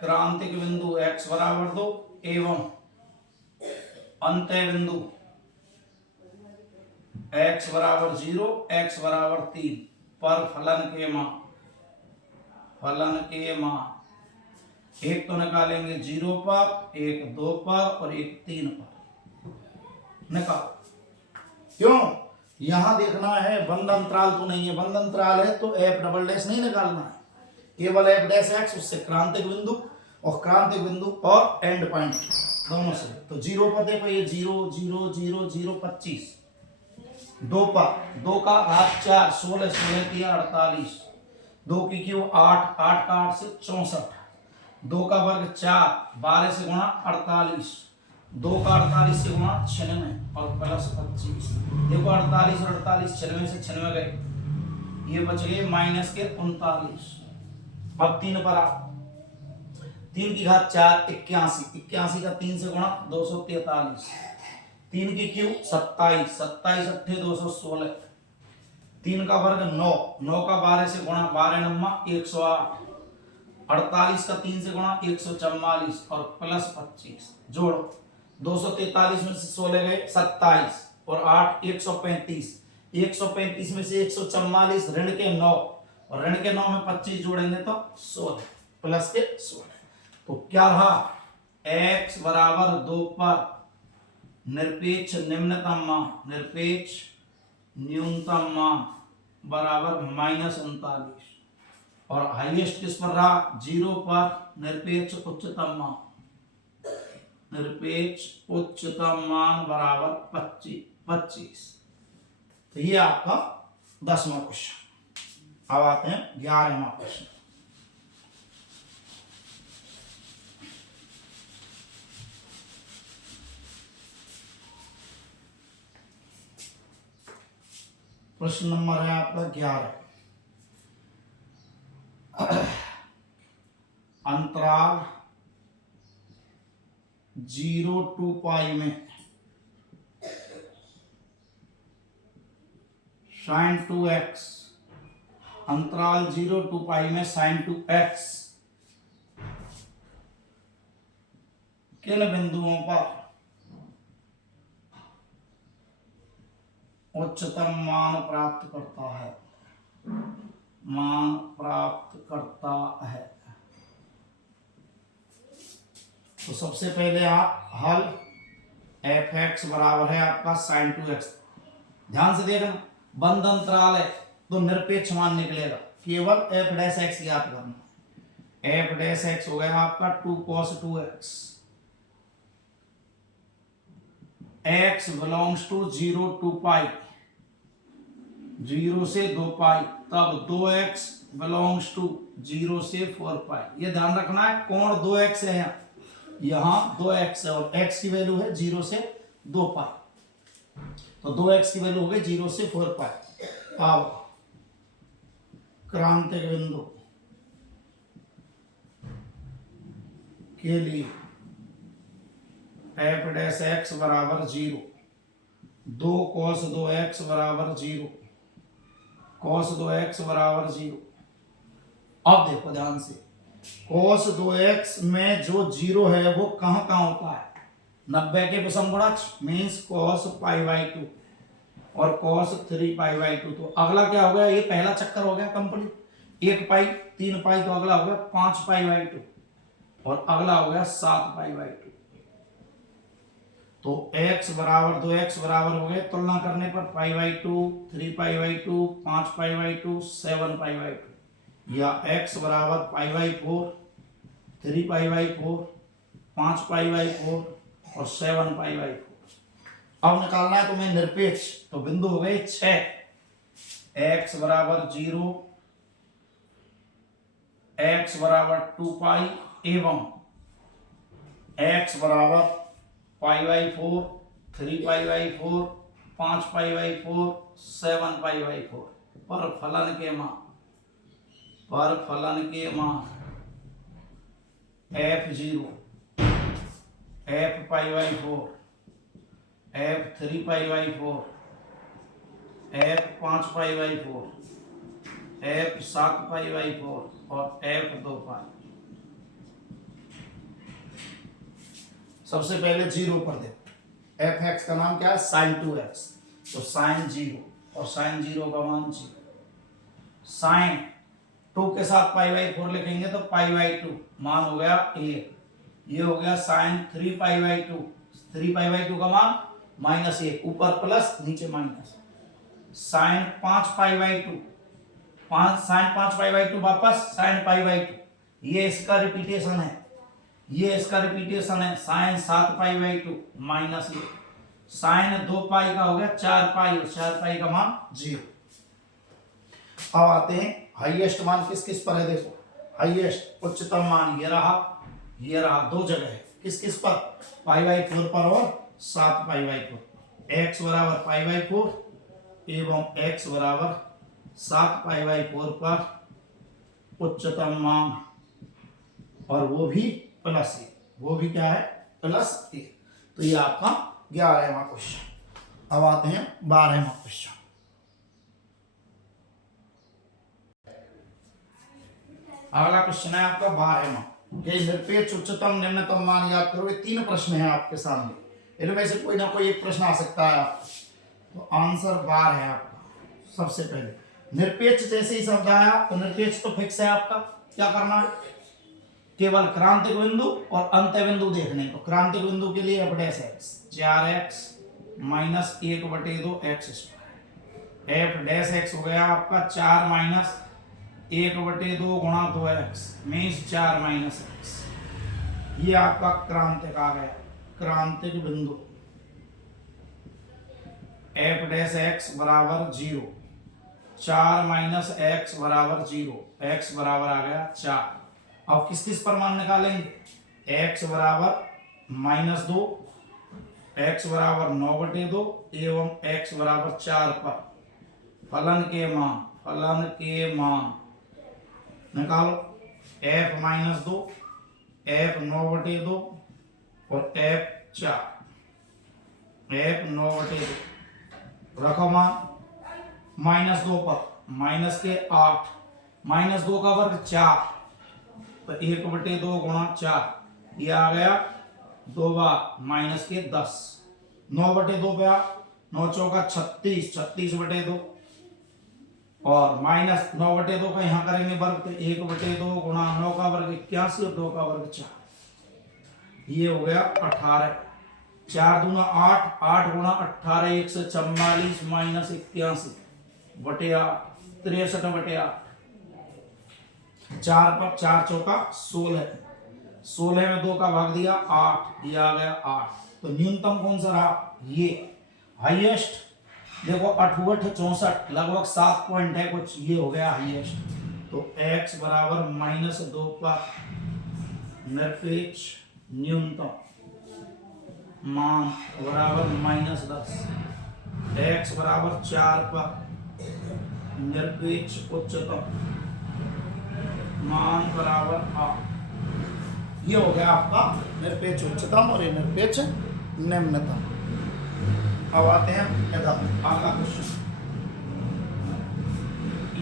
क्रांतिक बिंदु x बराबर 2 एवं अंत्य बिंदु x बराबर 0, x बराबर 3 पर फलन के मान, फलन के मान एक तो निकालेंगे 0 पर, एक 2 पर और एक 3 पर निकाल। क्यों, यहां देखना है बंद अंतराल तो नहीं है, बंद अंतराल है तो f डबल डैश नहीं निकालना है, केवल f डैश x, उससे क्रांतिक बिंदु और क्रांतिक बिंदु और एंड पॉइंट दोनों से। तो 0 पर देखो ये 0 0 0 0 25, 2 पर 2 का घात 4 16 16 3 48, 2 की क्यों 8 8 का 8 से 64, 2 का वर्ग 4 12 से गुणा 48, 2 का 48 से गुणा 96 और प्लस 25, देखो 48 और 48 96 से 96 गए, ये बच गए माइनस के 39। अब 3 पर आओ, 3 की घात 4 81, 81 का 3 से गुणा 243, 3 की क्यू 27 27 अट्ठे 216, 3 का वर्ग 9 9 का 12 से गुणा 12 नम्मा 108, 48 का 3 से गुणा 144 और प्लस 25, जोड़ो 243 में से 16 गए 27 और 8 135, 135 में से 144 ऋण के 9 और ऋण के 9 में 25 जोड़ेंगे तो 16 प्लस के 16, तो क्या रहा, x बराबर 2 पर निरपेक्ष निम्नतम मान, निरपेक्ष न्यूनतम मान बराबर -39, और हाईएस्ट किस पर रहा, 0 पर निरपेक्ष उच्चतम मान, निरपेक्ष उच्चतम मान बराबर 25। तो ये आपका 10वां क्वेश्चन। अब आते हैं 11वां क्वेश्चन। प्रश्न नंबर है आपका 11, अंतराल 0 to पाई में sin 2x, अंतराल 0 to पाई में sin 2x किन बिंदुओं पर उच्चतम मान प्राप्त करता है, मान प्राप्त करता है। तो सबसे पहले आप हल एफ एक्स बराबर है आपका साइन 2x। ध्यान से देखना, बंद अंतराल है तो निरपेक्ष मान निकलेगा, केवल एफ डैश एक्स याद करना। एफ डैश एक्स हो गया आपका 2 cos 2x, x belongs to 0 to pi, 0 से 2 पाई, तब 2x बिलोंग्स टू 0 से 4 पाई। ये ध्यान रखना है, कोण 2x है, यहाँ 2x है और x की वैल्यू है 0 से 2 पाई, तो 2x की वैल्यू हो गई 0 से 4 पाई। अब क्रांतिक बिंदु के लिए एफ डैश एक्स बराबर 0, 2 cos 2x बराबर 0, cos 2x बराबर 0। अब देखो ध्यान से, cos 2x में जो 0 है वो कहाँ कहाँ होता है, 90 के विषम गुणज मीन्स cos π/2 और cos 3π/2। तो अगला क्या हो गया, ये पहला चक्कर हो गया कंप्लीट, 1 पाई 3 पाई, तो अगला हो गया 5 π/2 और अगला हो गया 7 π/2। तो x बराबर 2x बराबर हो गए, तुलना करने पर π/2, 3 π/2, 5 π/2, 7 π/2, या x बराबर π/4, 3 π/4, 5 π/4 और 7 π/4। अब निकालना है तुम्हें निरपेक्ष, तो बिंदु हो गए 6, x बराबर 0, x बराबर 2 पाई एवं x बराबर π/4, 3 π/4, 5 π/4, 7 π/4 पर फलन के मान f0, f π/4, f 3 π/4, f 5 π/4, f 7 π/4 और f 2 पाई। सबसे पहले 0 पर देखो, एफ एक्स का नाम क्या है, साइन 2x, तो साइन 0 और साइन 0 का मान 0। साइन 2 के साथ π/4 लिखेंगे तो π/2 मान हो गया 1, ये हो गया साइन 3 π/2, 3 π/2 का मान -1, ऊपर प्लस नीचे माइनस। साइन 5 π/2, साइन 5 π/2 वापस साइन π/2, ये इसका रिपीटेशन है, ये इसका रिपीटेशन है। साइन 7 π/2 -1, साइन 2 पाई का हो गया 4 पाई और 4 पाई का मान 0। अब आते हैं हाईएस्ट मान किस किस पर है, देखो हाईएस्ट उच्चतम मान ये रहा, दो जगह है, किस किस पर, π/4 पर और 7 π/4। x बराबर π/4 एवं x बराबर 7 π/4 पर उच्चतम मान, और वो भी प्लस 1, वो भी क्या है +1। तो ये आपका 11वां क्वेश्चन। अब आते हैं 12वां क्वेश्चन। अगला क्वेश्चन है आपका 12वां, निरपेक्ष उच्चतम निम्नतम मान याद करो। ये 3 प्रश्न हैं आपके सामने, इनमें से कोई ना कोई एक प्रश्न आ सकता है आपको, तो आंसर 12 है आपका। सबसे पहले निरपेक्ष जैसे ही शब्द आया तो निरपेक्ष तो फिक्स है आपका, क्या करना है, केवल क्रांतिक बिंदु और अंत्य बिंदु देखने। तो क्रांतिक बिंदु के लिए f dash x 4x minus 1/2 x², f dash x हो गया आपका 4 माइनस 1/2 गुणा 2x मीन्स 4 माइनस x। ये आपका क्रांतिक आ गया, क्रांतिक बिंदु f डैश एक्स बराबर 0, 4 माइनस x बराबर 0, x बराबर आ गया 4। अब किस किस पर मान निकालेंगे, x बराबर -2, x बराबर 9/2 एवं x बराबर 4 पर फलन के मान निकालो, f -2, f 9/2 और f 4, f 9/2 रखो मान, -2 पर माइनस के 8, -2 का वर्ग 4, तो 1/2 गुणा 4, ये आ गया दो बार माइनस के 10, 9/2 पे आ, 9 चौका 36, 36/2 और माइनस 9/2 का यहाँ करेंगे वर्ग तो 1/2 गुणा 9 का वर्ग 81 और 2 का वर्ग 4, ये हो गया 18, 4 दूना 8, 8 गुणा 18 144 माइनस 81/8 63/8, 4 पर 4 चौका 16, 16 में 2 का भाग दिया 8, ये आ गया 8। तो न्यूनतम कौन सा रहा? ये हाईएस्ट। देखो 68 64 लगभग 7 पॉइंट है कुछ, ये हो गया हाईएस्ट। तो x बराबर -2 पर निरपेक्ष न्यूनतम मान बराबर -10, x बराबर 4 पर निरपेक्ष उच्चतम मान बराबर 8। ये हो गया आपका निरपेक्ष उच्चतम और ये निरपेक्ष निम्नतम। अब आते हैं इधर अगला क्वेश्चन।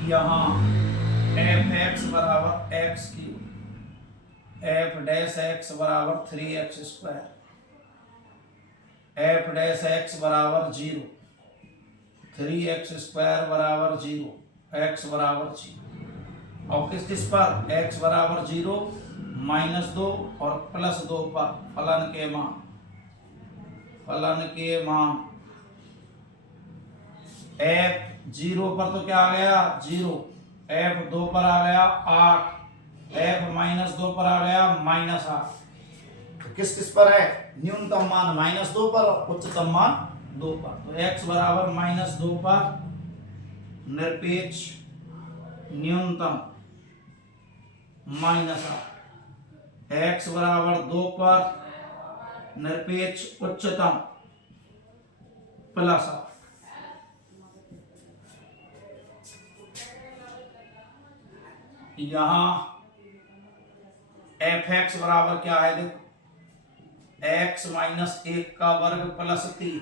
यहाँ f(x) बराबर x³ f'(x) बराबर 3x², f'(x) बराबर 0, 3x² बराबर 0, x बराबर 0। और किस किस पर? x बराबर 0, -2 और +2 पर फलन के मान f0 पर तो क्या आ गया 0, f2 पर आ गया 8, f-2 पर आ गया -8। तो किस किस पर है? न्यूनतम मान -2 पर और उच्चतम मान 2 पर। तो x बराबर -2 पर निरपेक्ष न्यूनतम -8, x बराबर 2 पर निरपेक्ष उच्चतम +8। यहां f(x) बराबर क्या है? देखो x - 1 का वर्ग +3,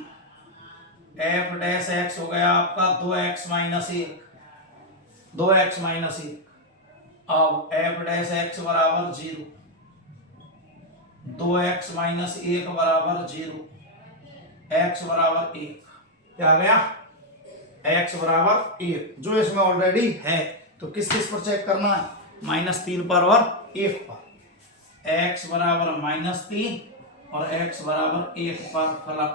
f'(x) हो गया आपका 2x - 1, 2x - 1। अब f'(x) बराबर 0, 2x - 1 बराबर 0, x बराबर 1। क्या आ गया? x बराबर 1, जो इसमें ऑलरेडी है। तो किस किस पर चेक करना है? -3 पर और 1 पर। x बराबर -3 और x बराबर 1 पर फलन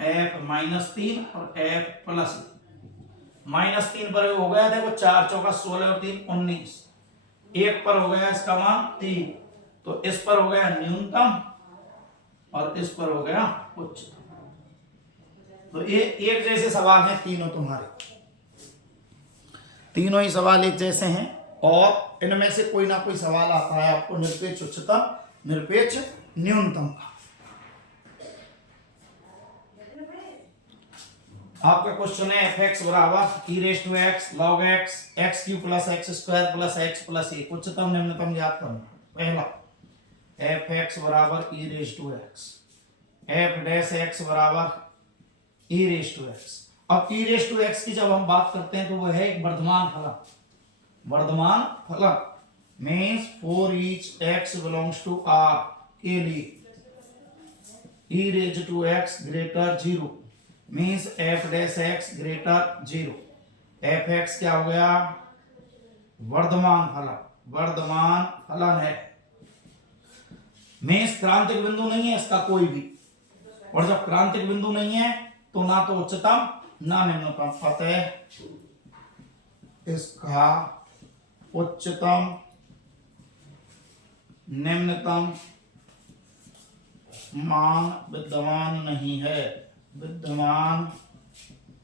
f -3 और f +1। -3 पर हो गया, देखो 4 चौका 16 और 3 19, 1 पर हो गया इसका मान 3, तो इस पर हो गया न्यूनतम और इस पर हो गया उच्चतम। तो ये एक जैसे सवाल हैं तीनों, तुम्हारे तीनों ही सवाल एक जैसे हैं और इनमें से कोई ना कोई सवाल आता है आपको निरपेक्ष उच्चतम निरपेक्ष न्यूनतम का। आपका क्वेश्चन है f(x) बराबर e⁻x log x x³ + x² + x + 1। उच्चतम निम्नतम याद करना। पहला f(x) बराबर e⁻x, f'(x) बराबर e⁻x। अब e⁻x की जब हम बात करते हैं तो वो है एक वर्धमान फलन। वर्धमान फलन means for each x belongs to R के लिए e⁻x greater 0 means f'(x) greater 0। f(x) क्या हो गया? वर्धमान फलन, वर्धमान फलन है मीन्स क्रांतिक बिंदु नहीं है इसका कोई भी, और जब क्रांतिक बिंदु नहीं है तो ना तो उच्चतम ना निम्नतम। अतः इसका उच्चतम निम्नतम मान विद्यमान नहीं है, विद्यमान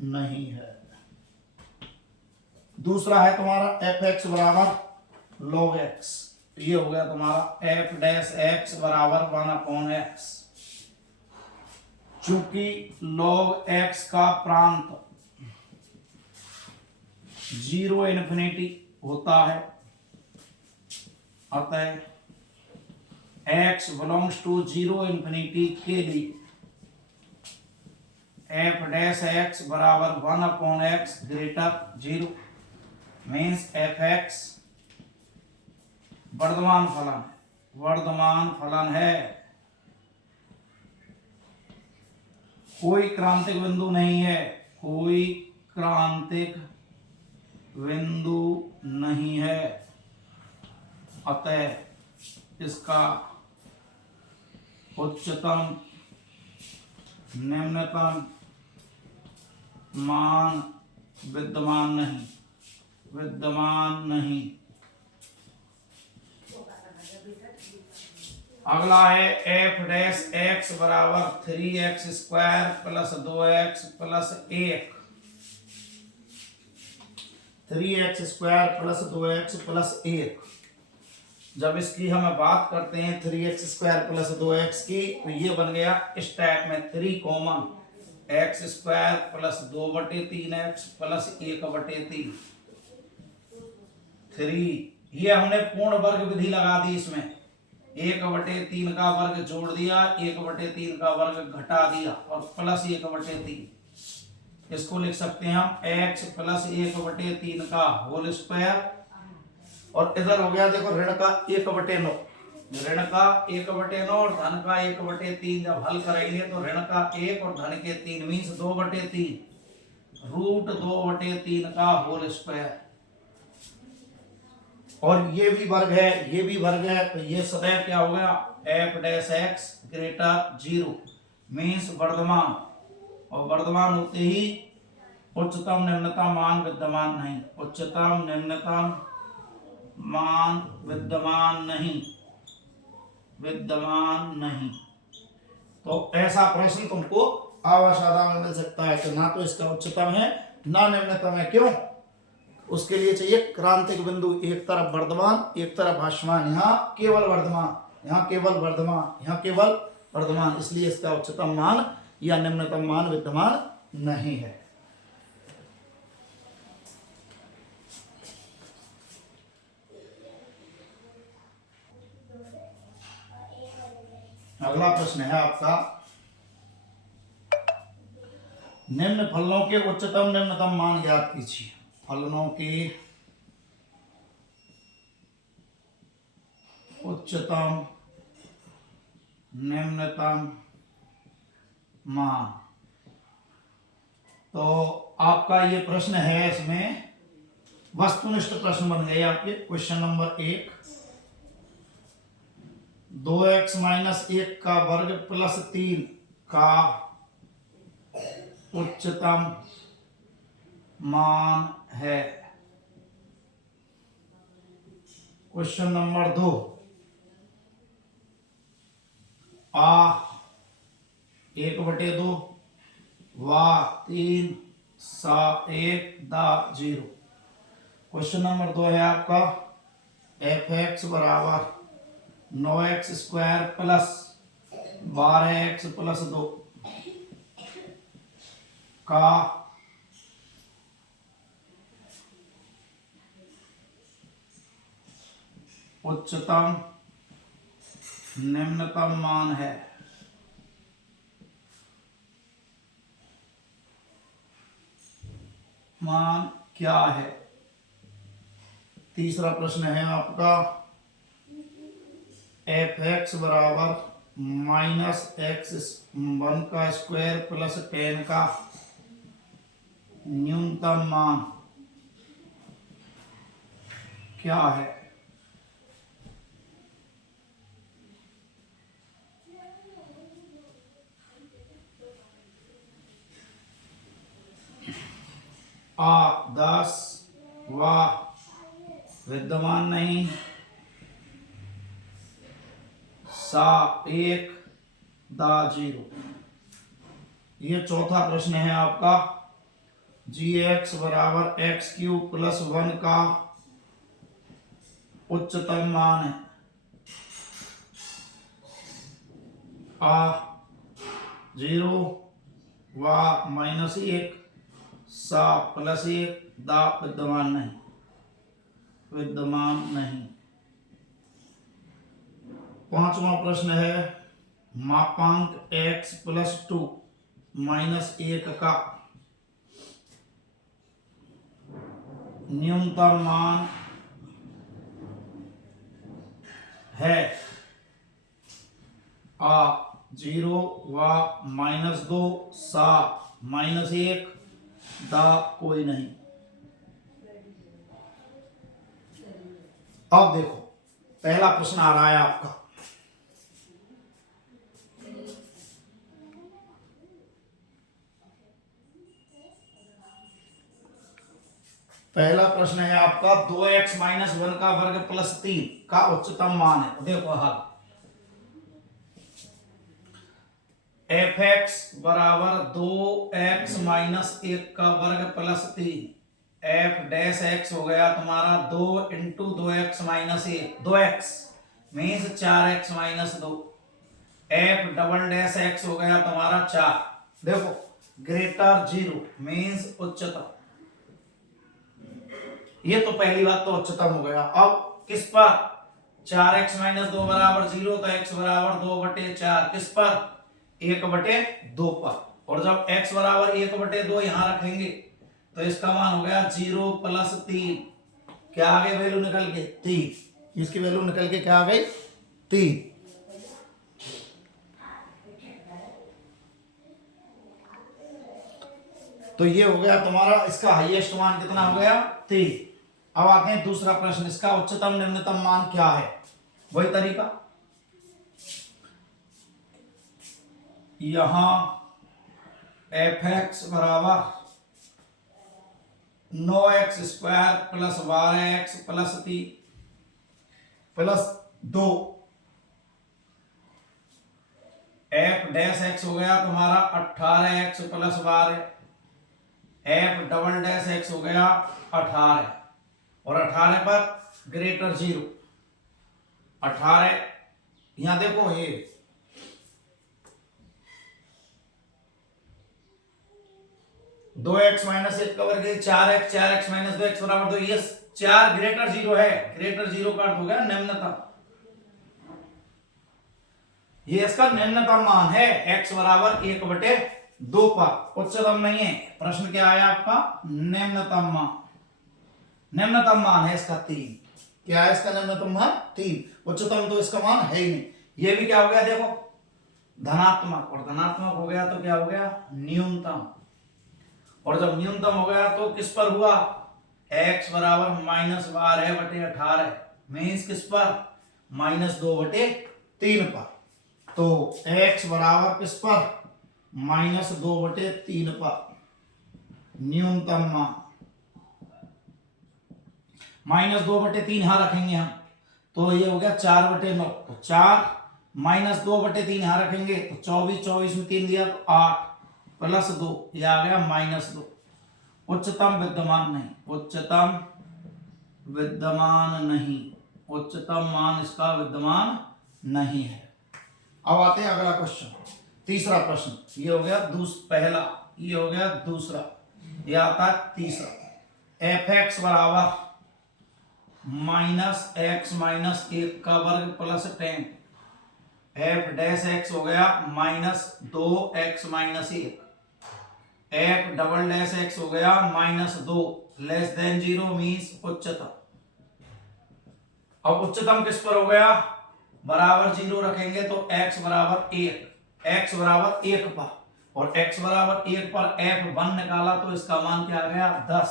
नहीं है। दूसरा है तुम्हारा f(x) बराबर log x। ये हो गया तुम्हारा f'(x) बराबर 1/x। चूंकि log x का प्रांत 0 इन्फिनिटी होता है, अतः x बिलोंग्स टू 0 इन्फिनिटी के लिए f'(x) बराबर 1/x greater 0 means f(x) Varthaman फलन है, वर्धमान फलन है। कोई क्रांतिक बिंदु नहीं है, कोई क्रांतिक बिंदु नहीं है, अतः इसका उच्चतम निम्नतम मान विद्यमान नहीं। अगला है एफ डैश एक्स बराबर 3x square plus 2x plus 1। 3x square plus 2x plus 1। जब इसकी हम बात करते हैं 3x स्क्वायर प्लस 2x की, तो ये बन गया इस टाइप में 3 common x square plus 2/3x plus 1/3। 3 ये हमने पूर्ण वर्ग विधि लगा दी, इसमें 1/3 का वर्ग जोड़ दिया, 1/3 का वर्ग घटा दिया और प्लस 1/3। इसको लिख सकते हैं हम x प्लस 1/3 का होल स्क्वायर। और इधर हो गया देखो ऋण का 1/9, ऋण का 1/9 और धन का 1/3। जब हल करेंगे तो ऋण का 1 और धन के 3 मीन्स 2/3 रूट 2/3 का होल स्क्वायर। और ये भी वर्ग है, ये भी वर्ग है, तो ये सदैव क्या हो गया f dash x greater 0 means वर्धमान, और वर्धमान होते ही उच्चतम निम्नतम मान विद्यमान नहीं। उच्चतम निम्नतम मान विद्यमान नहीं। तो ऐसा प्रश्न तुमको आवासादा में मिल सकता है कि ना तो इसका उच्चतम है ना निम्नतम है। क्यों? उसके लिए चाहिए क्रांतिक बिंदु, एक तरफ वर्धमान एक तरफ भासमान। यहाँ केवल वर्धमान, यहाँ केवल वर्धमान, यहाँ केवल वर्धमान, इसलिए इसका उच्चतम मान या निम्नतम मान विद्यमान नहीं है। अगला प्रश्न है आपका, निम्न फलनों के उच्चतम निम्नतम मान ज्ञात कीजिए। फलनों के उच्चतम निम्नतम मान। तो आपका ये प्रश्न है, इसमें वस्तुनिष्ठ प्रश्न बन गए आपके। क्वेश्चन नंबर 1, 2x माइनस 1 का वर्ग प्लस 3 का उच्चतम मान है। क्वेश्चन नंबर 2, आ 1/2 वा 3 सा 1 दा 0। क्वेश्चन नंबर 2 है आपका एफ एक्स बराबर 9x square plus 12x plus 2 का उच्चतम निम्नतम मान है। मान क्या है? तीसरा प्रश्न है आपका एफ एक्स बराबर -x1 का स्क्वायर प्लस 10 का न्यूनतम मान क्या है? आ 10 वा विद्यमान नहीं, सा 1 दा 0। ये चौथा प्रश्न है आपका gx बराबर x³ प्लस 1 का उच्चतम मान है। आ 0 वा -1 सा +1 दा विद्यमान नहीं। पांचवा प्रश्न है मापांक x प्लस 2 -1 का न्यूनतम मान है। आ 0 व -2 सा -1 दा कोई नहीं। अब देखो पहला प्रश्न आ रहा है आपका, पहला प्रश्न है आपका 2x - 1 का वर्ग प्लस 3 का उच्चतम मान है। देखो हल, fx बराबर 2x - 1 का वर्ग प्लस 3, f डैश x हो गया तुम्हारा 2 into 2x - 1, 2x means 4x - 2, f double dash x हो गया तुम्हारा 4। देखो ग्रेटर 0 मीन्स उच्चतम, ये तो पहली बात तो उच्चतम हो गया। अब किस पर, 4x - 2 बराबर 0, तो x बराबर 2/4 किस पर, 1/2 पर। और जब x बराबर 1/2 यहां रखेंगे तो इसका मान हो गया 0 प्लस 3, क्या आ गई वैल्यू निकल के 3, इसकी वैल्यू निकल के क्या आ गई 3। तो ये हो गया तुम्हारा, इसका हाईएस्ट मान कितना हो गया 3। अब आते हैं दूसरा प्रश्न, इसका उच्चतम निम्नतम मान क्या है। वही तरीका, यहां fx बराबर 9x² plus 12x plus 3 plus 2, f dash x हो गया तुम्हारा 18x plus 12, f double dash x हो गया 18, और 18 पर ग्रेटर 0, 18 यहां देखो ये 2x - 1 का वर्ग 4x, 4x - 2x बराबर 2, ये 4 ग्रेटर 0 है, ग्रेटर 0 का अर्थ हो गया निम्नतम, ये इसका निम्नतम मान है, x बराबर 1/2 पर, उच्चतम नहीं है। प्रश्न क्या आया आपका, निम्नतम मान, निम्नतम मान है इसका 3। क्या है इसका निम्नतम मान 3, उच्चतम तो इसका मान है ही नहीं। ये भी क्या हो गया देखो धनात्मक, और धनात्मक हो गया तो क्या हो गया न्यूनतम, और जब न्यूनतम हो गया तो किस पर हुआ, x बराबर -12/18 मीन्स किस पर, -2/3 पर। तो x बराबर किस पर, -2/3 पर न्यूनतम मान, -2/3 यहां रखेंगे हम, तो ये हो गया 4/9, तो 4 -2/3 यहां रखेंगे तो 24, 24 में 3 दिया तो 8 प्लस 2, ये आ गया -2। उच्चतम विद्यमान नहीं, उच्चतम विद्यमान नहीं, उच्चतम मान इसका विद्यमान नहीं है। अब आते हैं अगला क्वेश्चन, तीसरा प्रश्न, ये हो गया पहला, ये हो गया दूसरा, ये आता है तीसरा, fx बराबर -x - 1 का वर्ग प्लस 10, f डैश x हो गया -2x - 1, f double dash x हो गया -2 लेस देन 0 मीन्स उच्चतम। अब उच्चतम किस पर हो गया, बराबर 0 रखेंगे तो x बराबर 1, x बराबर 1 पर, और x बराबर 1 पर f1 निकाला तो इसका मान क्या आ गया 10,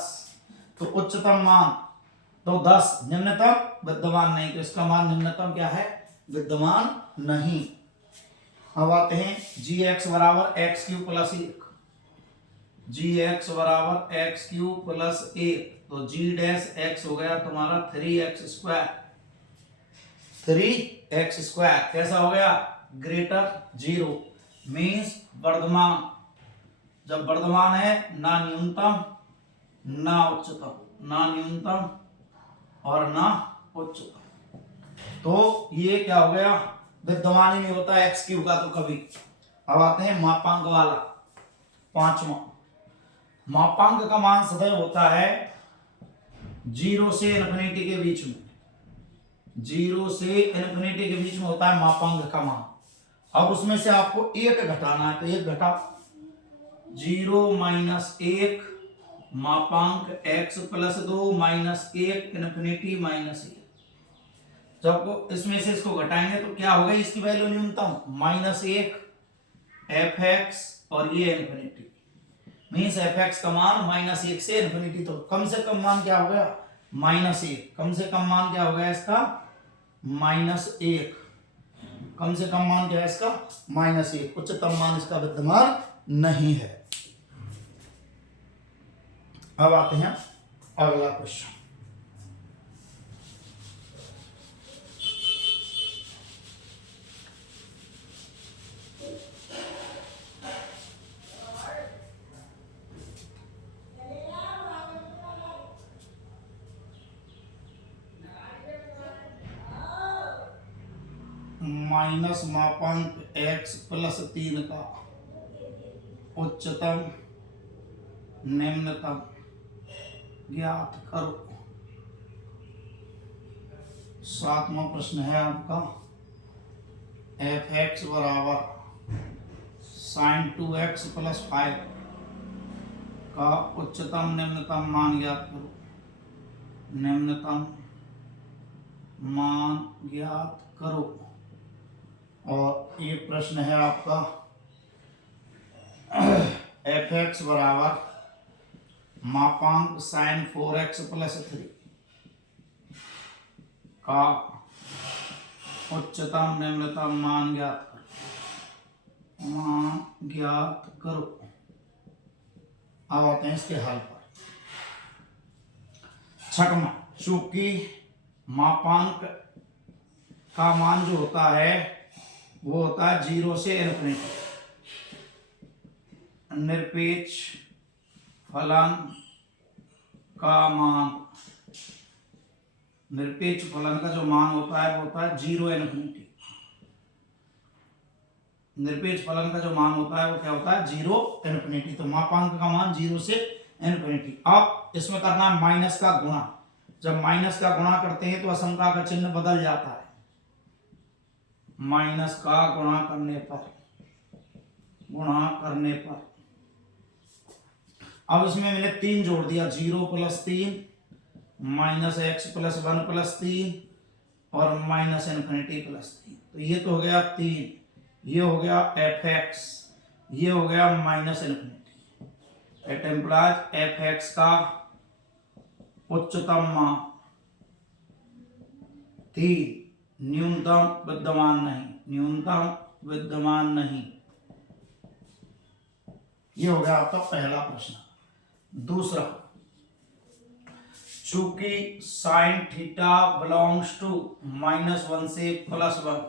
तो उच्चतम मान तो 10, निम्नतम विद्यमान नहीं, तो इसका मान निम्नतम क्या है विद्यमान नहीं। अब आते हैं gx बराबर x³ प्लस 1, gx बराबर x³ प्लस 1, तो g डैश x हो गया तुम्हारा 3x², 3x², कैसा हो गया ग्रेटर 0 मीन्स वर्धमान, जब वर्धमान है ना न्यूनतम ना उच्चतम, ना न्यूनतम और ना उच्चतम, तो ये क्या हो गया विद्यमान ही नहीं होता x³ का तो कभी। अब आते हैं मापांक वाला, पांचवा, मापांक का मान सदैव होता है 0 से इन्फिनिटी के बीच में, 0 से इन्फिनिटी के बीच में होता है मापांक का मान। अब उसमें से आपको एक घटाना है, तो एक घटा 0 - 1 मापांक x + 2 - 1 इन्फिनिटी -1, जब इसमें से इसको घटाएंगे तो क्या होगा, इसकी वैल्यू न्यूनतम -1 एफ एक्स और ये इन्फिनिटी, मीन्स एफ एक्स का मान -1 से इन्फिनिटी, तो कम से कम मान क्या हो गया -1, कम से कम मान क्या हो गया इसका -1, कम से कम मान क्या है इसका -1, उच्चतम मान इसका विद्यमान नहीं है। अब आते हैं अगला क्वेश्चन। माइनस मापांक x + 3 का उच्चतम निम्नतम ज्ञात करो। 7वां प्रश्न है आपका, एफ एक्स बराबर sin 2x + 5 का उच्चतम निम्नतम मान ज्ञात करो। निम्नतम मान ज्ञात करो। और ये प्रश्न है आपका, एफ एक्स बराबर मापांक sin 4x + 3 का उच्चतम निम्नतम मान ज्ञात करो। मान ज्ञात करो। अब आते हैं इसके हल पर। छठवां, चूंकि मापांक का मान जो होता है वो होता है 0 से इन्फिनिटी, निरपेक्ष फलन का मान, निरपेक्ष फलन का जो मान होता है वो होता है 0 इन्फिनिटी। निरपेक्ष फलन का जो मान होता है वो क्या होता है 0 इन्फिनिटी। तो मापांक का मान 0 से इन्फिनिटी। अब इसमें करना है माइनस का गुणा। जब माइनस का गुणा करते हैं तो असंख्या का चिन्ह बदल जाता है। माइनस का गुणा करने पर अब इसमें मैंने 3 जोड़ दिया, 0 + 3 -x + 1 + 3 और -इन्फिनिटी + 3। तो ये तो हो गया 3, ये हो गया एफ एक्स, ये हो गया -infinity. It implies F x का उच्चतम मान 3, न्यूनतम विद्यमान नहीं, न्यूनतम विद्यमान नहीं। ये हो गया आपका पहला प्रश्न। दूसरा, चूंकि sin थीटा बिलोंग्स टू -1 से +1,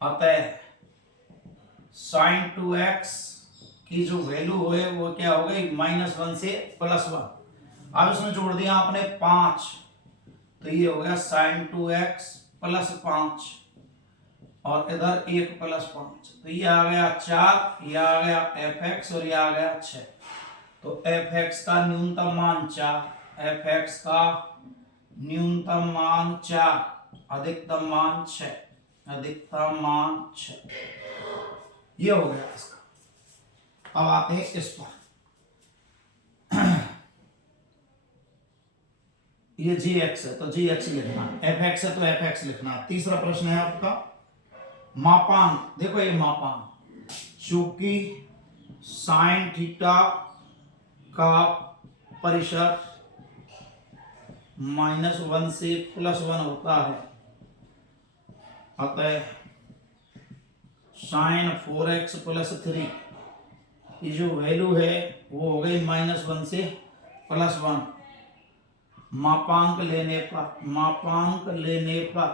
अतः sin 2x की जो वैल्यू है वो क्या हो गई -1 से +1। अब इसमें जोड़ दिया आपने 5, तो ये हो गया sin 2x + 5 और इधर 1 + 5, तो ये आ गया 4, ये आ गया एफ एक्स और ये आ गया 6। तो एफ एक्स का न्यूनतम मान 4, एफ एक्स का न्यूनतम मान 4, अधिकतम मान 6, अधिकतम मान 6। ये हो गया इसका। अब आते हैं इस पर। ये जी एक्स है तो जी एक्स लिखना, एफ एक्स है तो एफ एक्स लिखना। तीसरा प्रश्न है आपका, मापांक। देखो ये मापांक, चूंकि sin थीटा का परिशत -1 से +1 होता है, अतः sin 4x + 3 की जो वैल्यू है वो हो गई -1 से +1। मापांक लेने पर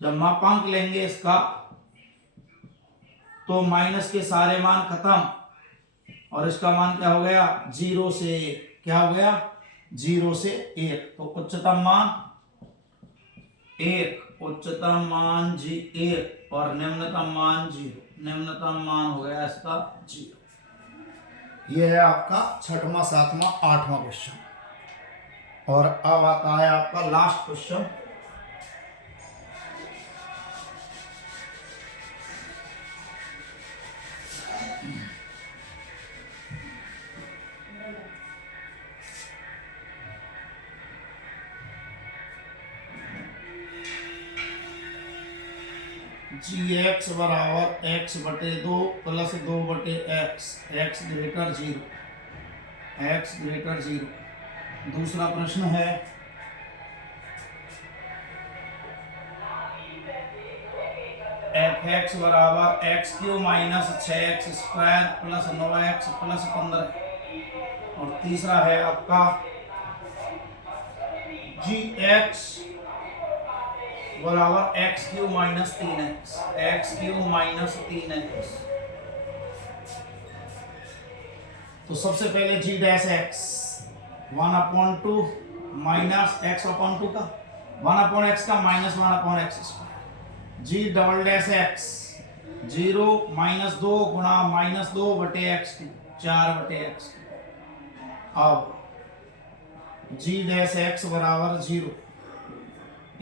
जब मापांक लेंगे इसका तो माइनस के सारे मान खत्म और इसका मान क्या हो गया 0 से 1। क्या हो गया 0 से 1। तो उच्चतम मान 1, उच्चतम मान 1 और निम्नतम मान 0। निम्नतम मान हो गया इसका 0। यह है आपका 6वां, 7वां, 8वां क्वेश्चन। और अब आता है आपका लास्ट क्वेश्चन। जी एक्स बराबर एक्स बटे 2 प्लस 2 बटे X, X greater 0, X greater 0। दूसरा प्रश्न है एफ एक्स बराबर X cube minus 6x square plus 9x plus 15। और तीसरा है आपका जी एक्स बराबर X cube minus 3x, X cube minus 3x। तो सबसे पहले G dash X 1/2 minus X upon 2 का 1/x का माइनस 1/x स्क्वायर, जी डबल डैश एक्स 0 माइनस 2 गुणा माइनस 2 बटे एक्स 4 बटे एक्स। अब जी डैश एक्स बराबर 0,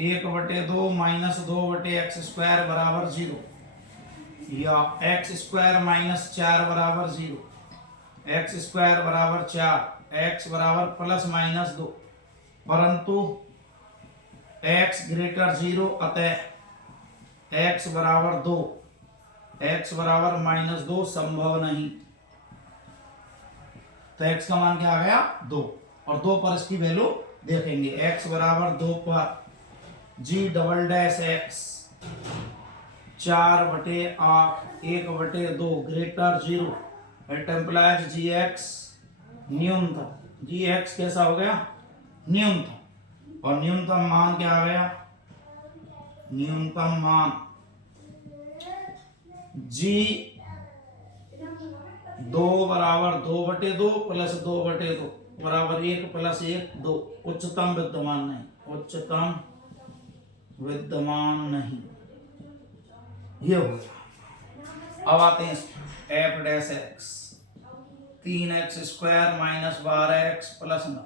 1 बटे 2 माइनस 2 बटे एक्स स्क्वायर बराबर 0, या एक्स स्क्वायर माइनस 4 बराबर 0, एक्स स्क्वायर बराबर 4, एक्स बराबर प्लस माइनस 2, परंतु एक्स ग्रेटर 0, अतः एक्स बराबर 2, एक्स बराबर माइनस 2 संभव नहीं। तो एक्स का मान क्या आ गया 2, और 2 पर इसकी वैल्यू देखेंगे। एक्स बराबर 2 पर जी डबल डैश एक्स 4 बटे 8 1 बटे 2 greater 0, it implies g x न्यूनतम। जी एक्स कैसा हो गया न्यूनतम, और न्यूनतम मान क्या आ गया, न्यूनतम मान जी 2 बराबर 2 बटे 2 प्लस 2 बटे 2 बराबर 1 प्लस 1 2, उच्चतम विद्यमान नहीं, उच्चतम विद्यमान नहीं, ये हो गया। अब आते हैं F dash X 3x square minus 12x plus 9,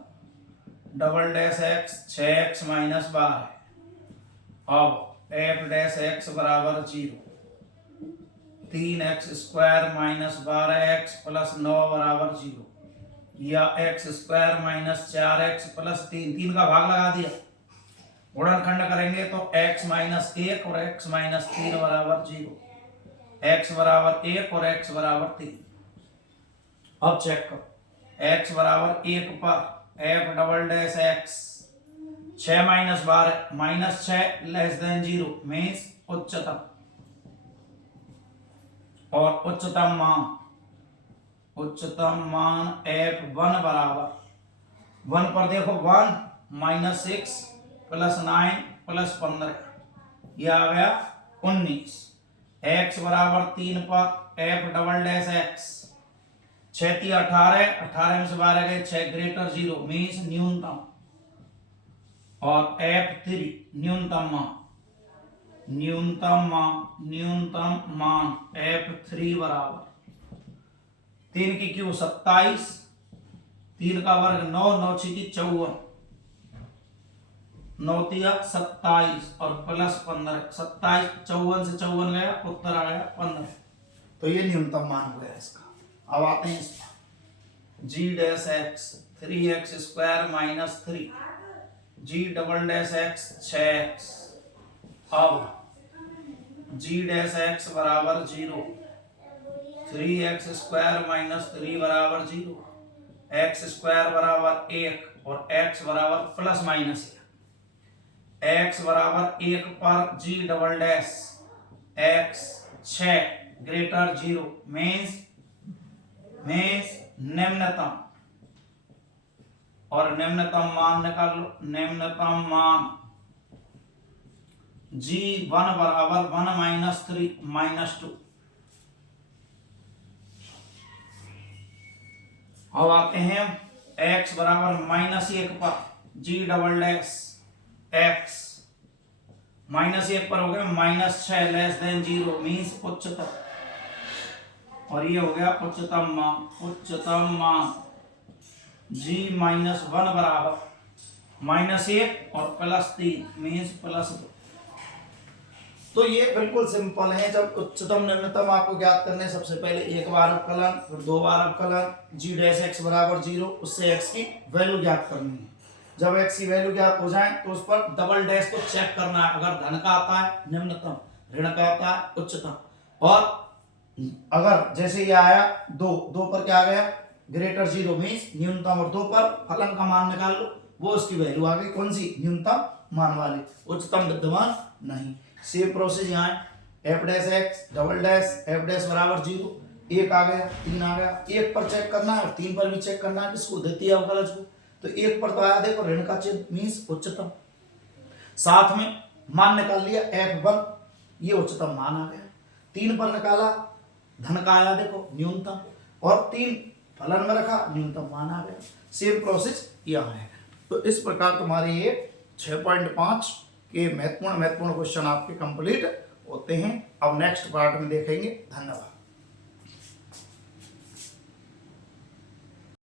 double dash X 6x minus 12। अब एफ डैश एक्स बराबर 0, 3x square minus 12x plus 9 बराबर 0, या x square minus 4x plus 3 का भाग लगा दिया, गुणनखंड करेंगे तो x माइनस 1 और x माइनस 3 बराबर 0, x बराबर 1 और x बराबर 3। अब चेक करो, x बराबर 1 पर F double dash x 6 minus 12 minus 6 less than 0 means उच्चतम, और उच्चतम मान f1 बराबर 1 पर देखो 1 माइनस 6 प्लस 9 प्लस 15, यह आ गया 19। x बराबर 3 पर f डबल डैश एक्स 6 3 18, 18 में से 12 गए 6 ग्रेटर 0 मीन्स न्यूनतम, और f3 न्यूनतम मान f3 बराबर 3 की क्यू 27, 3 का वर्ग 9, 9 6 54, 9 27 और प्लस 15, 27 54 से 54 गया, उत्तर आ गया 15। तो ये न्यूनतम मान हो गया इसका। अब आते हैं इसका G dash X 3x square minus 3, G double dash X 6x। अब जी डैश एक्स बराबर 0, 3x स्क्वायर माइनस 3 बराबर 0, एक्स स्क्वायर बराबर 1 और x बराबर प्लस माइनस 1, x बराबर 1 पर G double dash x 6 greater 0 means निम्नतम, और निम्नतम मान निकाल लो, निम्नतम मान जी 1 बराबर 1 माइनस 3 माइनस 2। अब आते हैं x बराबर माइनस 1 पर G double dash x minus 1 पर हो गया माइनस 6 लेस देन 0 मीन्स उच्चतम, और ये हो गया उच्चतम मान जी माइनस 1 बराबर माइनस 1 और प्लस 3 मीन्स प्लस 2। तो ये बिल्कुल सिंपल है। जब उच्चतम निम्नतम आपको ज्ञात करने, सबसे पहले एक बार अवकलन फिर 2 बार अवकलन, जी डैश एक्स बराबर 0, उससे x की वैल्यू ज्ञात करनी है। जब x की वैल्यू ज्ञात हो जाए तो उस पर डबल डैश को चेक करना है, अगर धन का आता है निम्नतम ऋण का होता है उच्चतम। और अगर जैसे ये आया 2, 2 पर क्या आ गया ग्रेटर 0 मीन्स न्यूनतम, और 2 पर फलन का मान निकाल लो, वो उसकी वैल्यू आ गई कौन सी, न्यूनतम मान वाली, उच्चतम विद्यमान नहीं। सेम प्रोसेस यहाँ है, F dash x double dash F dash बराबर 0, 1 आ गया 3 आ गया, 1 पर चेक करना है और 3 पर भी चेक करना है, किसको, द्वितीय अवकलज को। तो 1 पर तो आया देखो ऋण का चिन्ह मीन्स उच्चतम, साथ में मान निकाल लिया F1, ये उच्चतम मान आ गया। 3 पर निकाला धन का आया देखो न्यूनतम, और 3 फलन में रखा न्यूनतम मान आ गया। सेम प्रोसेस यहाँ है। तो इस प्रकार तुम्हारे ये 6.5 के महत्वपूर्ण क्वेश्चन आपके कंप्लीट होते हैं। अब नेक्स्ट पार्ट में देखेंगे। धन्यवाद।